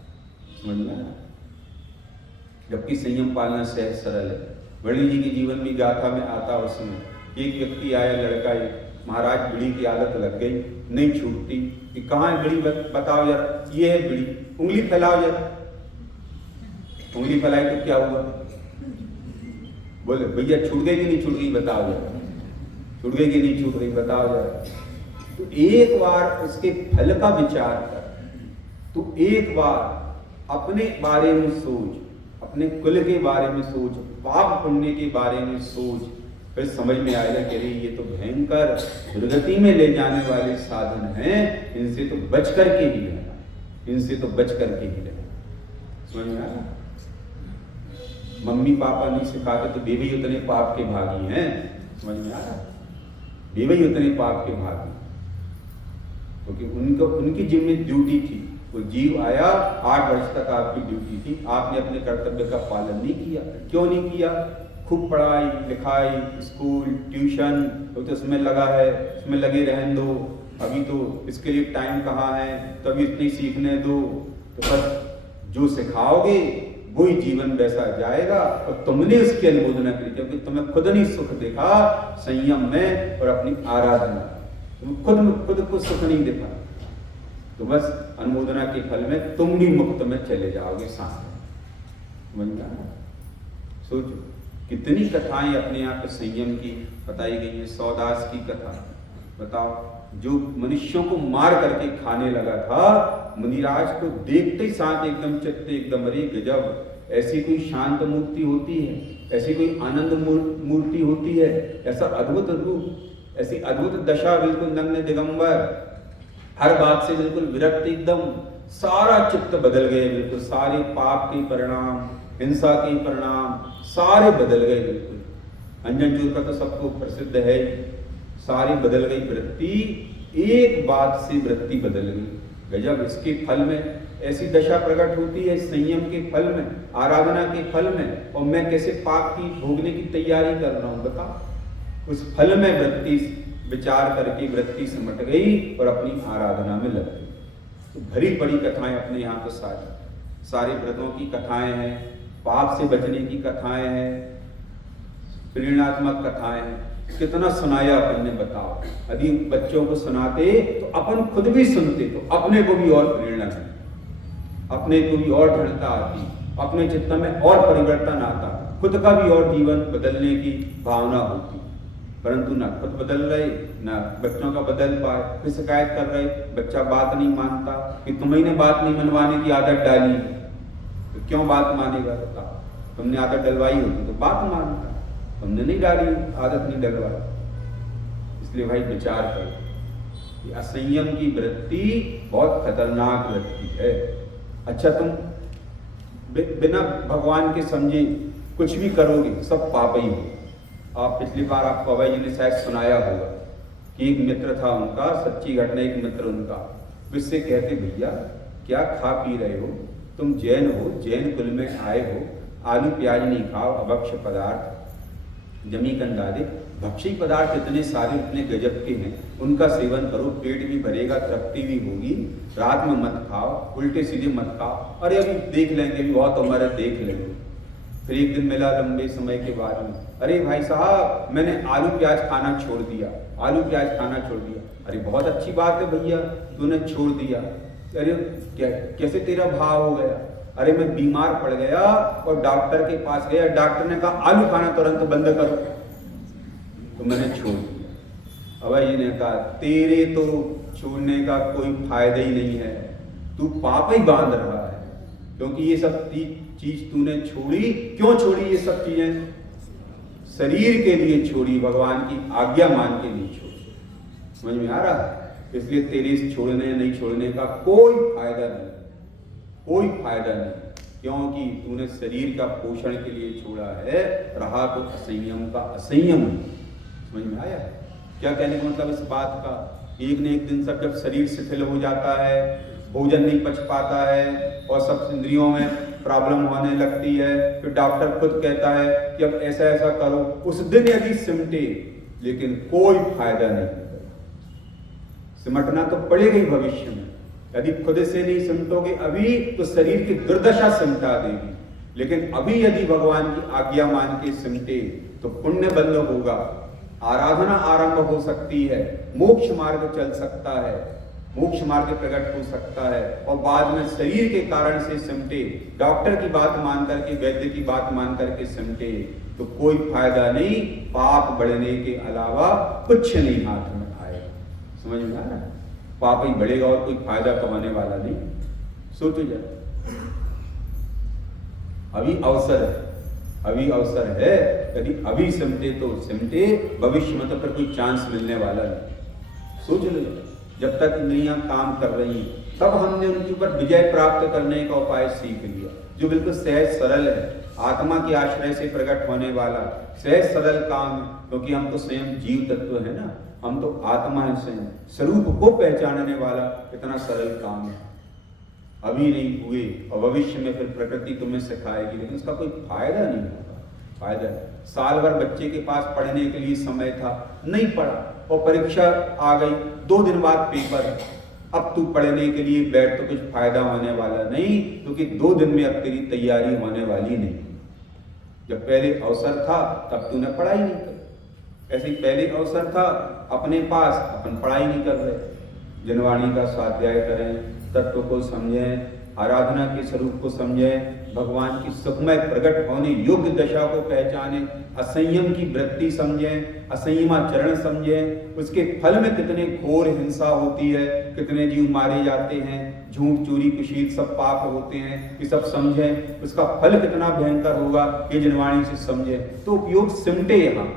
समझ में आया? जबकि संयम पालना सहज सरल है। वरली जी के जीवन में गाथा में आता, उसमें एक व्यक्ति आया, लड़का, एक महाराज बीड़ी की आदत लग गई, नहीं छूटती, कि कहाँ है बीड़ी बताओ जरा, ये है बीड़ी, उंगली फैलाओ जरा, उंगली फैलाई तो क्या हुआ? बोले भैया छूट गई कि नहीं छूट गई बताओ जरा, छूट गई कि नहीं छूट गई बताओ जरा। तो एक बार उसके फल का विचार कर, तो एक बार अपने बारे में सोच, अपने कुल के बारे में सोच, पाप पुण्य के बारे में सोच, फिर समझ में आएगा कि ये तो भयंकर दुर्गति में ले जाने वाले साधन हैं, इनसे तो बच करके ही रहना, इनसे तो बच करके ही रहना। समझ में आया? मम्मी पापा नहीं सिखाते तो बेबी उतने पाप के भागी हैं। समझ में आया? बेबी उतने पाप के भागी, क्योंकि उनकी जिम्मे ड्यूटी थी। वो जीव आया, 8 वर्ष तक आपकी ड्यूटी थी, आपने अपने कर्तव्य का पालन नहीं किया। क्यों नहीं किया? खूब पढ़ाई लिखाई, स्कूल ट्यूशन, तो उसमें लगा है, उसमें लगे रहने दो, अभी तो इसके लिए टाइम कहाँ है, तो अभी इतनी सीखने दो। तो बस जो सिखाओगे वही जीवन वैसा जाएगा, और तुमने उसकी अनुमोदना करी, क्योंकि तुम्हें खुद नहीं सुख देखा संयम में और अपनी आराधना, तुम खुद को सुख नहीं देखा, तो बस अनुमोदना के फल में तुम भी मुक्त में चले जाओगे सांस में। समझ में आया? सोचो कितनी कथाएं अपने आप संयम की बताई गई है। सौदास की कथा बताओ, जो मनुष्यों को मार करके खाने लगा था, मुनिराज को देखते ही साथ एकदम चित्ते एकदम, अरे गजब, ऐसी कोई शांत मूर्ति होती है, ऐसी कोई आनंद मूर्ति होती है, ऐसा अद्भुत रूप, ऐसी अद्भुत दशा, बिल्कुल नग्न दिगंबर, हर बात से बिल्कुल विरक्त, एकदम सारा चित्त बदल गए, बिल्कुल सारे पाप के परिणाम, हिंसा के परिणाम सारे बदल गए। बिल्कुल अंजन चूर का तो सबको प्रसिद्ध है, सारी बदल गई वृत्ति, एक बात से वृत्ति बदल गई। गजब, इसके फल में ऐसी दशा प्रकट होती है, संयम के फल में, आराधना के फल में, और मैं कैसे पाप की भोगने की तैयारी कर रहा हूं, बता। उस फल में वृत्ति विचार करके वृत्ति सिमट गई और अपनी आराधना में लग गई। तो भरी पड़ी कथाएं अपने यहाँ तो सारे व्रतों की कथाएं हैं, पाप से बचने की कथाएं हैं, प्रेरणात्मक कथाएं हैं। कितना सुनाया अपन ने, बताओ। यदि बच्चों को सुनाते तो अपन खुद भी सुनते तो अपने को भी और प्रेरणा मिलती, अपने को भी और दृढ़ता आती, अपने चित्त में और परिवर्तन आता, खुद का भी और जीवन बदलने की भावना होती। परंतु ना खुद बदल रहे, ना बच्चों का बदल पाए, फिर शिकायत कर रहे, बच्चा बात नहीं मानता, कि तुम्हें बात नहीं मनवाने की आदत डाली, तो क्यों बात मानेगा? बताओ, तुमने आदत डलवाई होती तो बात मानता, तुमने नहीं डाली, आदत नहीं डलवाई। इसलिए भाई विचार करो, ये असंयम की वृत्ति बहुत खतरनाक वृत्ति है। अच्छा, तुम बिना भगवान के समझे कुछ भी करोगे, सब पाप ही हो। आप पिछली बार आपको अभय जी ने शायद सुनाया होगा कि एक मित्र था उनका, सच्ची घटना, एक मित्र उनका, उससे कहते, भैया क्या खा पी रहे हो, तुम जैन हो, जैन कुल में आए हो, आलू प्याज नहीं खाओ, अभक्ष्य पदार्थ, जमी कंदादे, भक्षी पदार्थ इतने सारे, इतने गजब के हैं, उनका सेवन करो, पेट भी भरेगा, तृप्ति भी होगी, रात में मत खाओ, उल्टे सीधे मत खाओ। अरे अभी देख लेंगे, अभी बहुत उम्र है, देख लेंगे। फिर एक दिन मिला लंबे समय के बाद में, अरे भाई साहब मैंने आलू प्याज खाना छोड़ दिया, आलू प्याज खाना छोड़ दिया। अरे बहुत अच्छी बात है भैया, तूने छोड़ दिया। अरे कैसे तेरा भाव हो गया? अरे मैं बीमार पड़ गया और डॉक्टर के पास गया, डॉक्टर ने कहा आलू खाना तुरंत बंद करो, तो मैंने छोड़ दिया। अब ये ने कहा तेरे तो छोड़ने का कोई फायदा ही नहीं है, तू पाप ही बांध रहा है, क्योंकि ये सब चीज तूने छोड़ी। क्यों छोड़ी ये सब चीजें? शरीर के लिए छोड़ी, भगवान की आज्ञा मान के नहीं छोड़ी। समझ में आ रहा है? इसलिए तेरे इस छोड़ने नहीं छोड़ने का कोई फायदा नहीं, कोई फायदा नहीं, क्योंकि तूने शरीर का पोषण के लिए छोड़ा है, रहा तो असंयम का असंयम। समझ में आया क्या कहने का मतलब इस बात का? एक न एक दिन सब जब शरीर शिथिल हो जाता है, भोजन नहीं पच पाता है और सब इंद्रियों में प्रॉब्लम होने लगती है, फिर डॉक्टर खुद कहता है कि अब ऐसा ऐसा करो, उस दिन यदि सिमटे, लेकिन कोई फायदा नहीं। सिमटना तो पड़ेगा ही भविष्य में, यदि खुद से नहीं सिमटोगे अभी तो शरीर की दुर्दशा सिमटा देगी, लेकिन अभी यदि भगवान की आज्ञा मान के सिमटे तो पुण्य बंद होगा, आराधना आरंभ हो सकती है, मोक्ष मार्ग चल सकता है, मोक्ष मार्ग प्रकट हो सकता है। और बाद में शरीर के कारण से सिमटे, डॉक्टर की बात मान करके, वैद्य की बात मान करके सिमटे, तो कोई फायदा नहीं, पाप बढ़ने के अलावा कुछ नहीं हाथ में आएगा। समझ में आ रहा है? पाप ही बढ़ेगा और कोई फायदा कमाने वाला नहीं। सोचो जरा, अभी अवसर है, अभी अवसर है, यदि अभी सिमटे तो सिमटे, भविष्य में तो फिर कोई चांस मिलने वाला नहीं। सोच लो, जब तक इंद्रियां काम कर रही हैं तब हमने उनके ऊपर विजय प्राप्त करने का उपाय सीख लिया, जो बिल्कुल सहज सरल है, आत्मा के आश्रय से प्रकट होने वाला सहज सरल काम है, क्योंकि हम तो स्वयं जीव तत्व है ना, हम तो आत्मा है स्वयं, स्वरूप को पहचानने वाला इतना सरल काम है। अभी नहीं हुए और भविष्य में फिर प्रकृति तुम्हें सिखाएगी, लेकिन उसका कोई फायदा नहीं होगा। फायदा साल भर बच्चे के पास पढ़ने के लिए समय था, नहीं पढ़ा और परीक्षा आ गई, 2 दिन बाद पेपर है, अब तू पढ़ने के लिए बैठ तो कुछ फायदा होने वाला नहीं, क्योंकि 2 दिन में अब तेरी तैयारी होने वाली नहीं। जब पहले अवसर था तब तूने पढ़ाई नहीं कर, ऐसे ही पहले अवसर था अपने पास, अपन पढ़ाई नहीं कर रहे। जनवाणी का स्वाध्याय करें, तत्व को समझें, आराधना के स्वरूप को समझें, भगवान की सुखमय प्रकट होने योग्य दशा को पहचानें, असंयम की वृत्ति समझें, असंयमाचरण समझें, उसके फल में कितने घोर हिंसा होती है, कितने जीव मारे जाते हैं, झूठ चोरी कुशील सब पाप होते हैं, ये सब समझें, उसका फल कितना भयंकर होगा ये जनवाणी से समझें। तो उपयोग सिमटे, यहाँ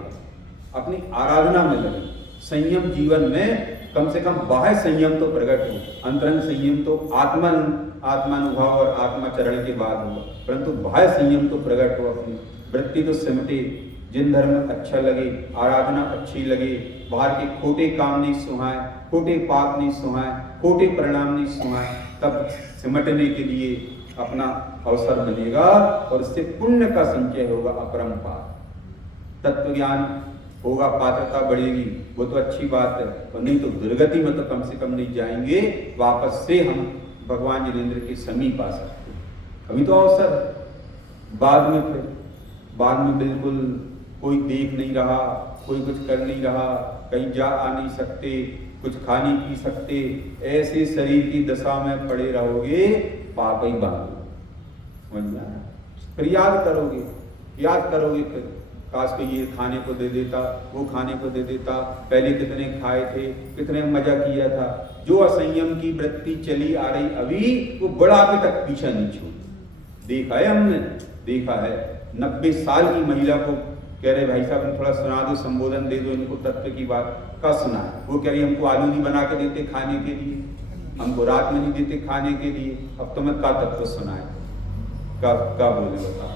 अपनी आराधना में लगे। संयम जीवन में कम से कम बाह्य संयम तो प्रकट हो, अंतरंग संयम तो आत्मानुभव और आत्माचरण के बाद होगा, परंतु बाह्य संयम तो प्रकट हो। अपनी वृत्ति तो सिमटे, जिन धर्म अच्छा लगे, आराधना अच्छी लगे, बाहर के खोटे काम नहीं सुहाए, खोटे पाप नहीं सुहाए, खोटे परिणाम नहीं सुहाए, तब सिमटने के लिए अपना अवसर बनेगा और इससे पुण्य का संचय होगा अपरंपार। तत्व ज्ञान होगा, पात्रता बढ़ेगी, वो तो अच्छी बात है, और नहीं तो दुर्गति में तो कम से कम नहीं जाएंगे, वापस से हम भगवान जिनेंद्र के समीप आ सकते हैं। अभी तो अवसर, बाद में बिल्कुल कोई देख नहीं रहा, कोई कुछ कर नहीं रहा, कहीं जा आ नहीं सकते, कुछ खा नहीं पी सकते, ऐसे शरीर की दशा में पड़े रहोगे, पाप ही बांधो। समझ में आया? फिर याद करोगे फिर काश को ये खाने को दे देता, वो खाने को दे देता, पहले कितने खाए थे, कितने मजा किया था। जो असंयम की वृत्ति चली आ रही अभी, वो बुढ़ापे तक पीछा नहीं छोड़। देखा है हमने, देखा है 90 साल की महिला को कह रहे भाई साहब थोड़ा सुना दो, संबोधन दे दो इनको, तत्व की बात का सुना है। वो कह रही हमको आलू नहीं बना के देते खाने के लिए, हमको रात में नहीं देते खाने के लिए, अब तो मैं का तत्व सुनाए, का बोले बता।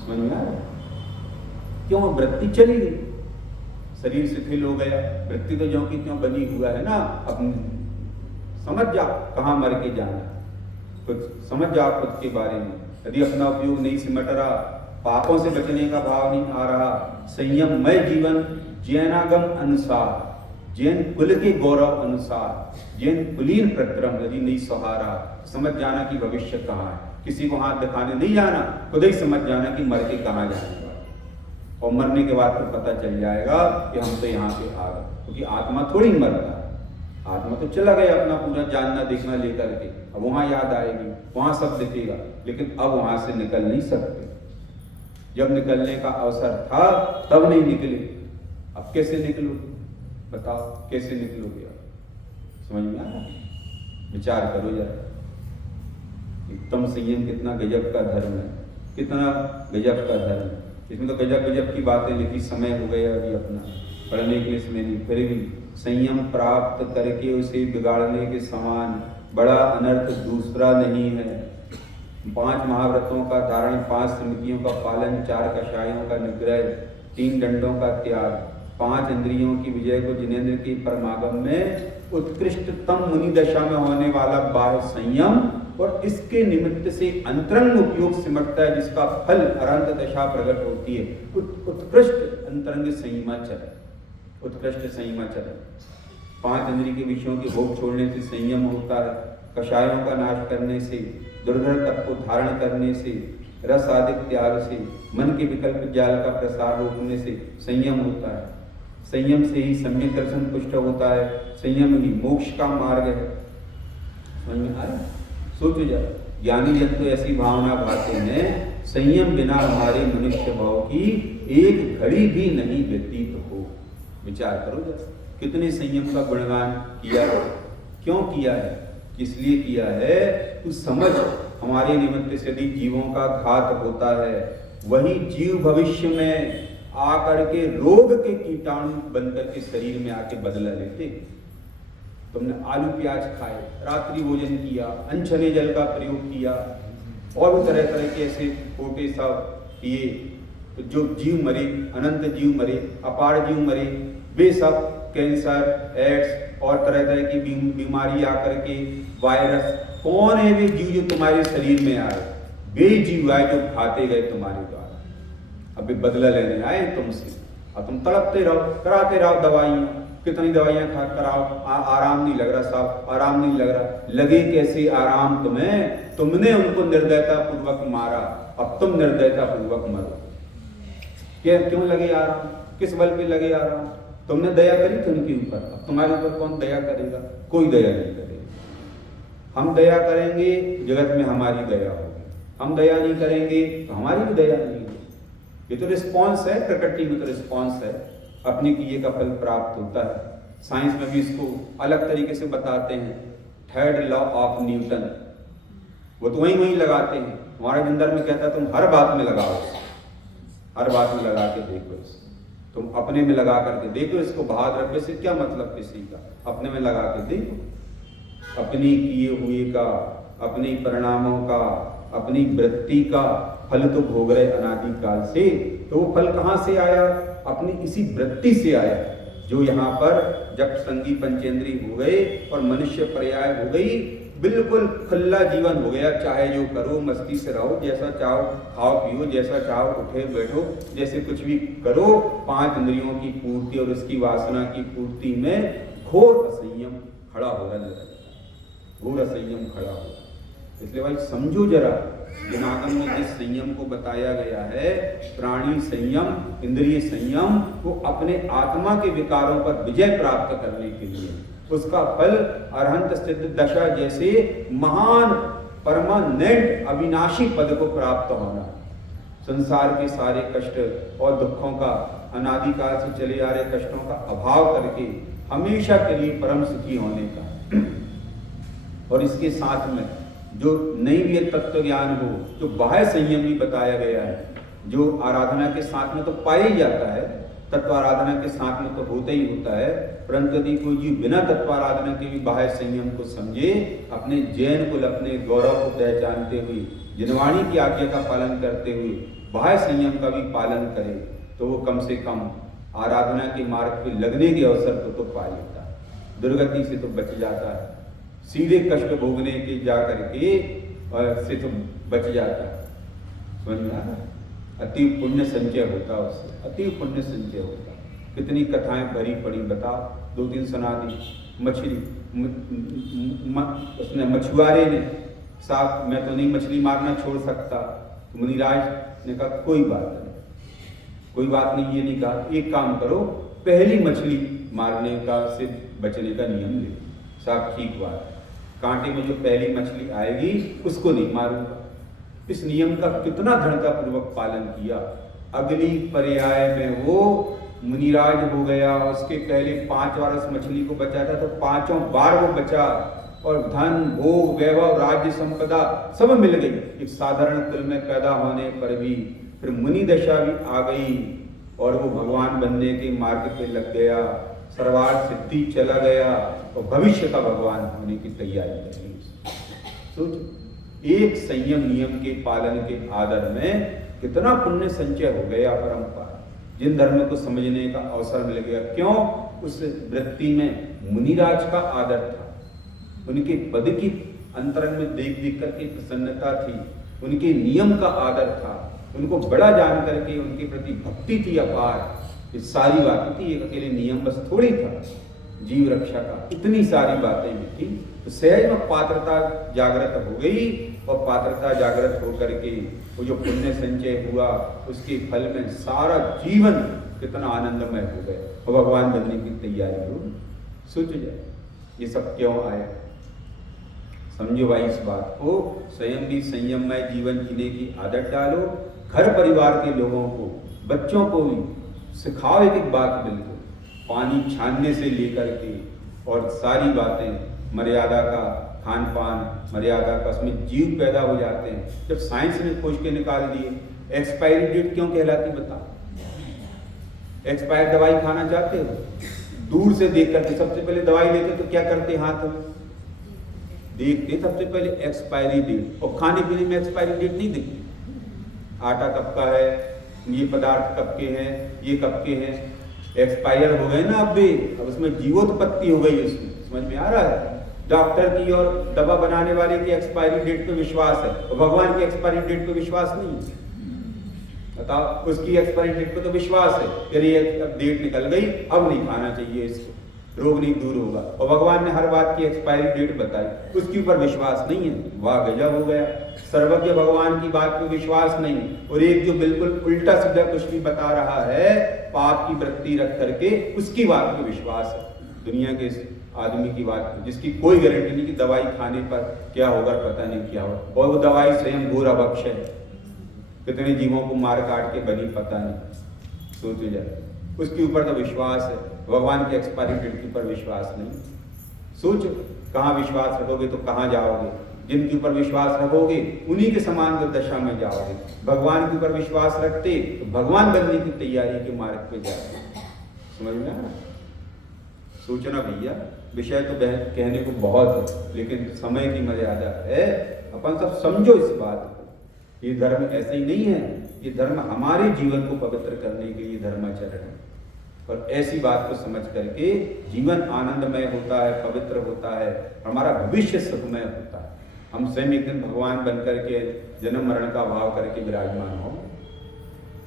समझ में आ रहा है? क्यों? वृत्ति चली गई, शरीर शिथिल हो गया, वृत्ति तो ज्यों की त्यों बनी हुआ है ना। अपनी समझ जा कहाँ मर के जाना, कुछ समझ जा खुद के बारे में। यदि अपना उपयोग नहीं सिमट रहा, पापों से बचने का भाव नहीं आ रहा, संयममय जीवन जैनागम अनुसार, जैन कुल के गौरव अनुसार, जैन कुलीन प्रक्रम यदि नहीं सहारा, समझ जाना कि भविष्य कहाँ है। किसी को हाथ दिखाने नहीं जाना, खुद ही समझ जाना कि मर के कहाँ जाएगा, और मरने के बाद तो पता चल जाएगा कि हम तो यहाँ पे आ गए, क्योंकि आत्मा थोड़ी मरता है। आत्मा तो चला गया अपना पूरा जानना देखना लेकर के, अब वहां याद आएगी, वहां सब दिखेगा, लेकिन अब वहां से निकल नहीं सकते। जब निकलने का अवसर था तब नहीं निकले, अब कैसे निकलोगे? बताओ कैसे निकलोगे? अब समझ में आ रहा है? विचार करो जरा। उत्तम संयम कितना गजब का धर्म है, कितना गजब का धर्म है। इसमें तो गजब की बातें लिखी, समय हो गया अभी अपना पढ़ने के इसमें नहीं। फिर भी संयम प्राप्त करके उसे बिगाड़ने के समान बड़ा अनर्थ दूसरा नहीं है। 5 महाव्रतों का धारण, 5 समितियों का पालन, 4 कषायों का निग्रह, 3 दंडों का त्याग, 5 इंद्रियों की विजय को जिनेंद्र के परमागम में उत्कृष्टतम मुनि दशा में होने वाला बाह्य संयम, और इसके निमित्त से अंतरंग उपयोग सिमटता है, जिसका फल अनंत दशा प्रकट होती है। उत्कृष्ट अंतरंग संयमाचरण, उत्कृष्ट संयमाचरण। 5 इंद्रिय के विषयों के भोग छोड़ने से संयम होता है, कषायों का नाश करने से, दुर्धर तप को धारण करने से, रस आदि त्याग से, मन के विकल्प जाल का प्रसार रोकने से संयम होता है। संयम से ही सम्यक दर्शन पुष्ट होता है, संयम ही मोक्ष का मार्ग है। समझ में आया? सोचो जरा, ज्ञानी जन तो ऐसी भावना भाते हैं, संयम बिना हमारे मनुष्य भाव की एक घड़ी भी नहीं व्यतीत हो। विचार करो जरा, कितने संयम का गुणगान किया है, क्यों किया है, किस लिए किया है? तू समझ, हमारे निमित्त से यदि जीवों का घात होता है, वही जीव भविष्य में आकर के रोग के कीटाणु बनकर के शरीर में आके बदला लेते। तुमने आलू प्याज खाए, रात्रि भोजन किया, अनछने जल का प्रयोग किया, और भी तरह तरह के ऐसे खोटे सब किए, तो जो जीव मरे, अनंत जीव मरे, अपार जीव मरे, वे सब कैंसर, एड्स और तरह तरह की बीमारी आकर के, वायरस, कौन है वे जीव जो तुम्हारे शरीर में आए? वे जीव आए जो खाते गए तुम्हारे द्वारा। अभी बदला लेने आए तुमसे, अब तुम तड़पते रहो, कराते रहो दवाइयाँ, कितनी दवाइयाँ खा कराओ, आराम नहीं लग रहा साहब, आराम नहीं लग रहा। लगे कैसे आराम तुम्हें? तुमने उनको निर्दयता पूर्वक मारा, अब तुम निर्दयता पूर्वक मरो। क्यों लगे आराम? किस बल पे लगे आराम? तुमने दया करी थी उनके ऊपर, अब तुम्हारे ऊपर कौन दया करेगा? कोई दया नहीं करेगा। हम दया करेंगे जगत में हमारी दया होगी, हम दया नहीं करेंगे तो हमारी भी दया नहीं होगी। ये तो रिस्पॉन्स है, प्रकृति में तो रिस्पॉन्स है, अपने किए का फल प्राप्त होता है। साइंस में भी इसको अलग तरीके से बताते हैं, थर्ड लॉ ऑफ न्यूटन, वो तो वहीं लगाते हैं। हमारे जिंदर में कहता है तुम हर बात में लगाओ, हर बात में लगा के देखो इसको, तुम अपने में लगा करके देखो इसको। बहादुर रखने से क्या मतलब किसी का? अपने में लगा के देखो, अपनी किए हुए का, अपनी परिणामों का, अपनी वृत्ति का फल तो भोग रहे अनादि काल से। तो वो फल कहाँ से आया? अपनी इसी वृत्ति से आया, जो यहाँ पर जब संगी पंचेंद्री हो गए और मनुष्य पर्याय हो गई, बिल्कुल खुला जीवन हो गया। चाहे जो करो, मस्ती से रहो, जैसा चाहो खाओ पियो, जैसा चाहो उठे बैठो, जैसे कुछ भी करो। 5 इंद्रियों की पूर्ति और उसकी वासना की पूर्ति में घोर असंयम खड़ा हो रहा है, घोर असंयम खड़ा हो। इसलिए भाई समझो जरा, दिनागम में जिस संयम को बताया गया है, प्राणी संयम, इंद्रिय संयम, वो अपने आत्मा के विकारों पर विजय प्राप्त करने के लिए, उसका फल अरहंत सिद्ध दशा जैसे महान परमानेंट अविनाशी पद को प्राप्त होना। संसार के सारे कष्ट और दुखों का, अनादिकाल से चले आ रहे कष्टों का अभाव करके हमेशा के लिए परम सुखी होने का। और इसके साथ में जो नैवीय तत्व ज्ञान हो, जो बाह्य संयम भी बताया गया है, जो आराधना के साथ में तो पाया ही जाता है, तत्व आराधना के साथ में तो होता ही होता है, परंतु यदि कोई जीव बिना तत्व आराधना के भी बाह्य संयम को समझे, अपने जैन कुल, अपने गौरव को पहचानते हुए, जिनवाणी की आज्ञा का पालन करते हुए बाह्य संयम का भी पालन करे, तो वो कम से कम आराधना के मार्ग पे लगने के अवसर को तो पा लेता है, दुर्गति से तो बच जाता है, सीधे कष्ट भोगने के जा करके से तो बच जाता है। समझ में आ रहा है? अति पुण्य संचय होता है उससे, अति पुण्य संचय होता है। कितनी कथाएं भरी पड़ी, बताओ, 2-3 सुना दी। मछली, उसने मछुआरे ने, साहब मैं तो नहीं मछली मारना छोड़ सकता। मुनिराज ने कहा कोई बात नहीं, कोई बात नहीं, ये नहीं कहा, एक काम करो, पहली मछली मारने का से बचने का नियम ले। साहब ठीक बात है, कांटे में जो पहली मछली आएगी उसको नहीं मारूंगा। इस नियम का कितना दृढ़ता पूर्वक पालन किया। अगली पर्याय में वो मुनिराज हो गया, उसके पहले 5 बार उस मछली को बचा था, तो 5 बार वो बचा, और धन, भोग, वैभव, राज्य, संपदा सब मिल गई। एक साधारण कुल में पैदा होने पर भी फिर मुनि दशा भी आ गई, और वो भगवान बनने के मार्ग पे लग गया, सर्वार्थ सिद्धि चला गया, और भविष्य का भगवान होने की तैयारी कर ली। सोच, एक संयम नियम के पालन के आदर में कितना पुण्य संचय हो गया परंपरा। जिन धर्म को समझने का अवसर मिल गया, क्यों? उस वृत्ति में मुनिराज का आदर था, उनके पद की अंतरंग में देख देख करके प्रसन्नता थी, उनके नियम का आदर था, उनको बड़ा जान करके उनके प्रति भक्ति थी अपार। ये सारी बातें थी, एक अकेले नियम बस थोड़ी था, जीव रक्षा का इतनी सारी बातें भी थी। तो सहज में पात्रता जागृत हो गई, और पात्रता जागृत होकर के वो जो पुण्य संचय हुआ, उसके फल में सारा जीवन कितना आनंदमय हो गए, और भगवान बनने की तैयारी हो। सोच जाए ये सब क्यों आया। समझो भाई इस बात को, स्वयं भी संयममय जीवन जीने की आदत डालो, घर परिवार के लोगों को, बच्चों को भी सिखाओ एक एक बात बिल्कुल, पानी छानने से लेकर के और सारी बातें, मर्यादा का खान पान, मर्यादा का, उसमें जीव पैदा हो जाते हैं। जब साइंस ने खोज के निकाल दिए, एक्सपायरी डेट क्यों कहलाती बताओ? एक्सपायर दवाई खाना चाहते हो? दूर से देख करके, सबसे पहले दवाई लेते तो क्या करते, हाथ में देखते सबसे पहले एक्सपायरी डेट, और खाने पीने में एक्सपायरी डेट नहीं दिखती। आटा कब का है, ये पदार्थ कब के हैं, ये कब के हैं, एक्सपायर हो गए ना अब भी, अब उसमें जीवोत्पत्ति हो गई, उसमें समझ में आ रहा है। डॉक्टर की और दवा बनाने वाले की एक्सपायरी डेट पे विश्वास है और भगवान की एक्सपायरी डेट पे विश्वास नहीं है। बताओ, उसकी एक्सपायरी डेट पे तो विश्वास है, यदि अब डेट निकल गई अब नहीं खाना चाहिए इसको, रोग नहीं दूर होगा, और भगवान ने हर बात की एक्सपायरी डेट बताई, उसके ऊपर विश्वास नहीं है। वाह गजब हो गया, सर्वज्ञ भगवान की बात पे विश्वास नहीं, और एक जो बिल्कुल उल्टा सीधा कुछ भी बता रहा है पाप की वृत्ति रख करके, उसकी बात पे विश्वास है। दुनिया के आदमी की बात जिसकी कोई गारंटी नहीं कि दवाई खाने पर क्या होगा, पता नहीं क्या होगा, और वो दवाई स्वयं घोर अभक्ष है, कितने जीवों को मार काट के बनी पता नहीं, सोच जाए, उसके ऊपर तो विश्वास है। भगवान की एक्सपायरी डेट के ऊपर विश्वास नहीं। सोचो कहाँ विश्वास रखोगे तो कहाँ जाओगे, जिनके ऊपर विश्वास रखोगे उन्हीं के समान दशा में जाओगे। भगवान के ऊपर विश्वास रखते तो भगवान बनने की तैयारी के मार्ग पे जाओगे। समझ में आ? सोचना भैया, विषय तो कहने को बहुत है, लेकिन समय की मर्यादा है, अपन सब समझो इस बात को। ये धर्म ऐसे ही नहीं है, ये धर्म हमारे जीवन को पवित्र करने के लिए धर्माचरण है, और ऐसी बात को समझ करके जीवन आनंदमय होता है, पवित्र होता है, हमारा भविष्य सुखमय होता है। हम स्वयं एक दिन भगवान बन करके जन्म मरण का भाव करके विराजमान हो,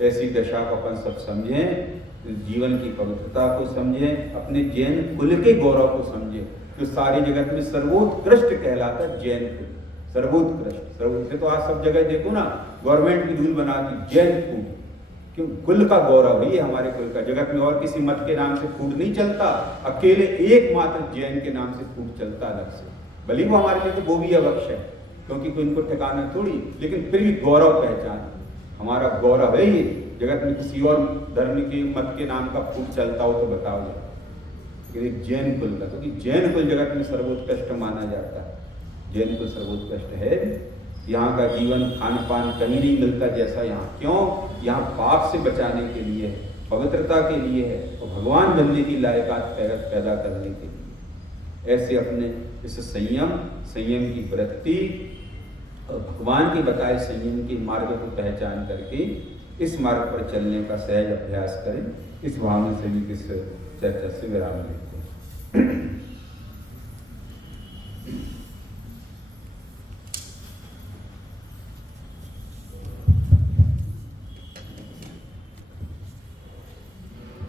ऐसी दशा को अपन सब समझें, जीवन की पवित्रता को समझें, अपने जैन कुल के गौरव को समझें, जो सारे जगत में सर्वोत्कृष्ट कहलाता है जैन कुल, सर्वोत्कृष्ट। सर्वोत्कृष्ट तो आज सब जगह देखो ना, गवर्नमेंट की रूल बनाती जैन फूड, क्यों? कुल का गौरव है ये हमारे कुल का। जगत में और किसी मत के नाम से फूड नहीं चलता, अकेले एकमात्र जैन के नाम से फूड चलता अलग से। भले वो हमारे लिए तो वो भी अवश्य है, क्योंकि कोई इनको ठिकाना थोड़ी, लेकिन फिर भी गौरव पहचान, हमारा गौरव है ये। जगत में किसी और धर्म के मत के नाम का फूड चलता हो तो बताओ, जैन कुल का, क्योंकि जैन कुल जगत में सर्वोत्कृष्ट माना जाता है। जैन कुल सर्वोत्कृष्ट है। यहाँ का जीवन खान पान कहीं नहीं मिलता जैसा यहाँ। क्यों? यहाँ पाप से बचाने के लिए है, पवित्रता के लिए है, और भगवान बनने की लायकात पैदा करने के लिए। ऐसे अपने इस संयम की वृत्ति और भगवान के बताए संयम के मार्ग को पहचान करके इस मार्ग पर चलने का सहज अभ्यास करें। इस भावना से भी इस चर्चा से विराम लेते हैं।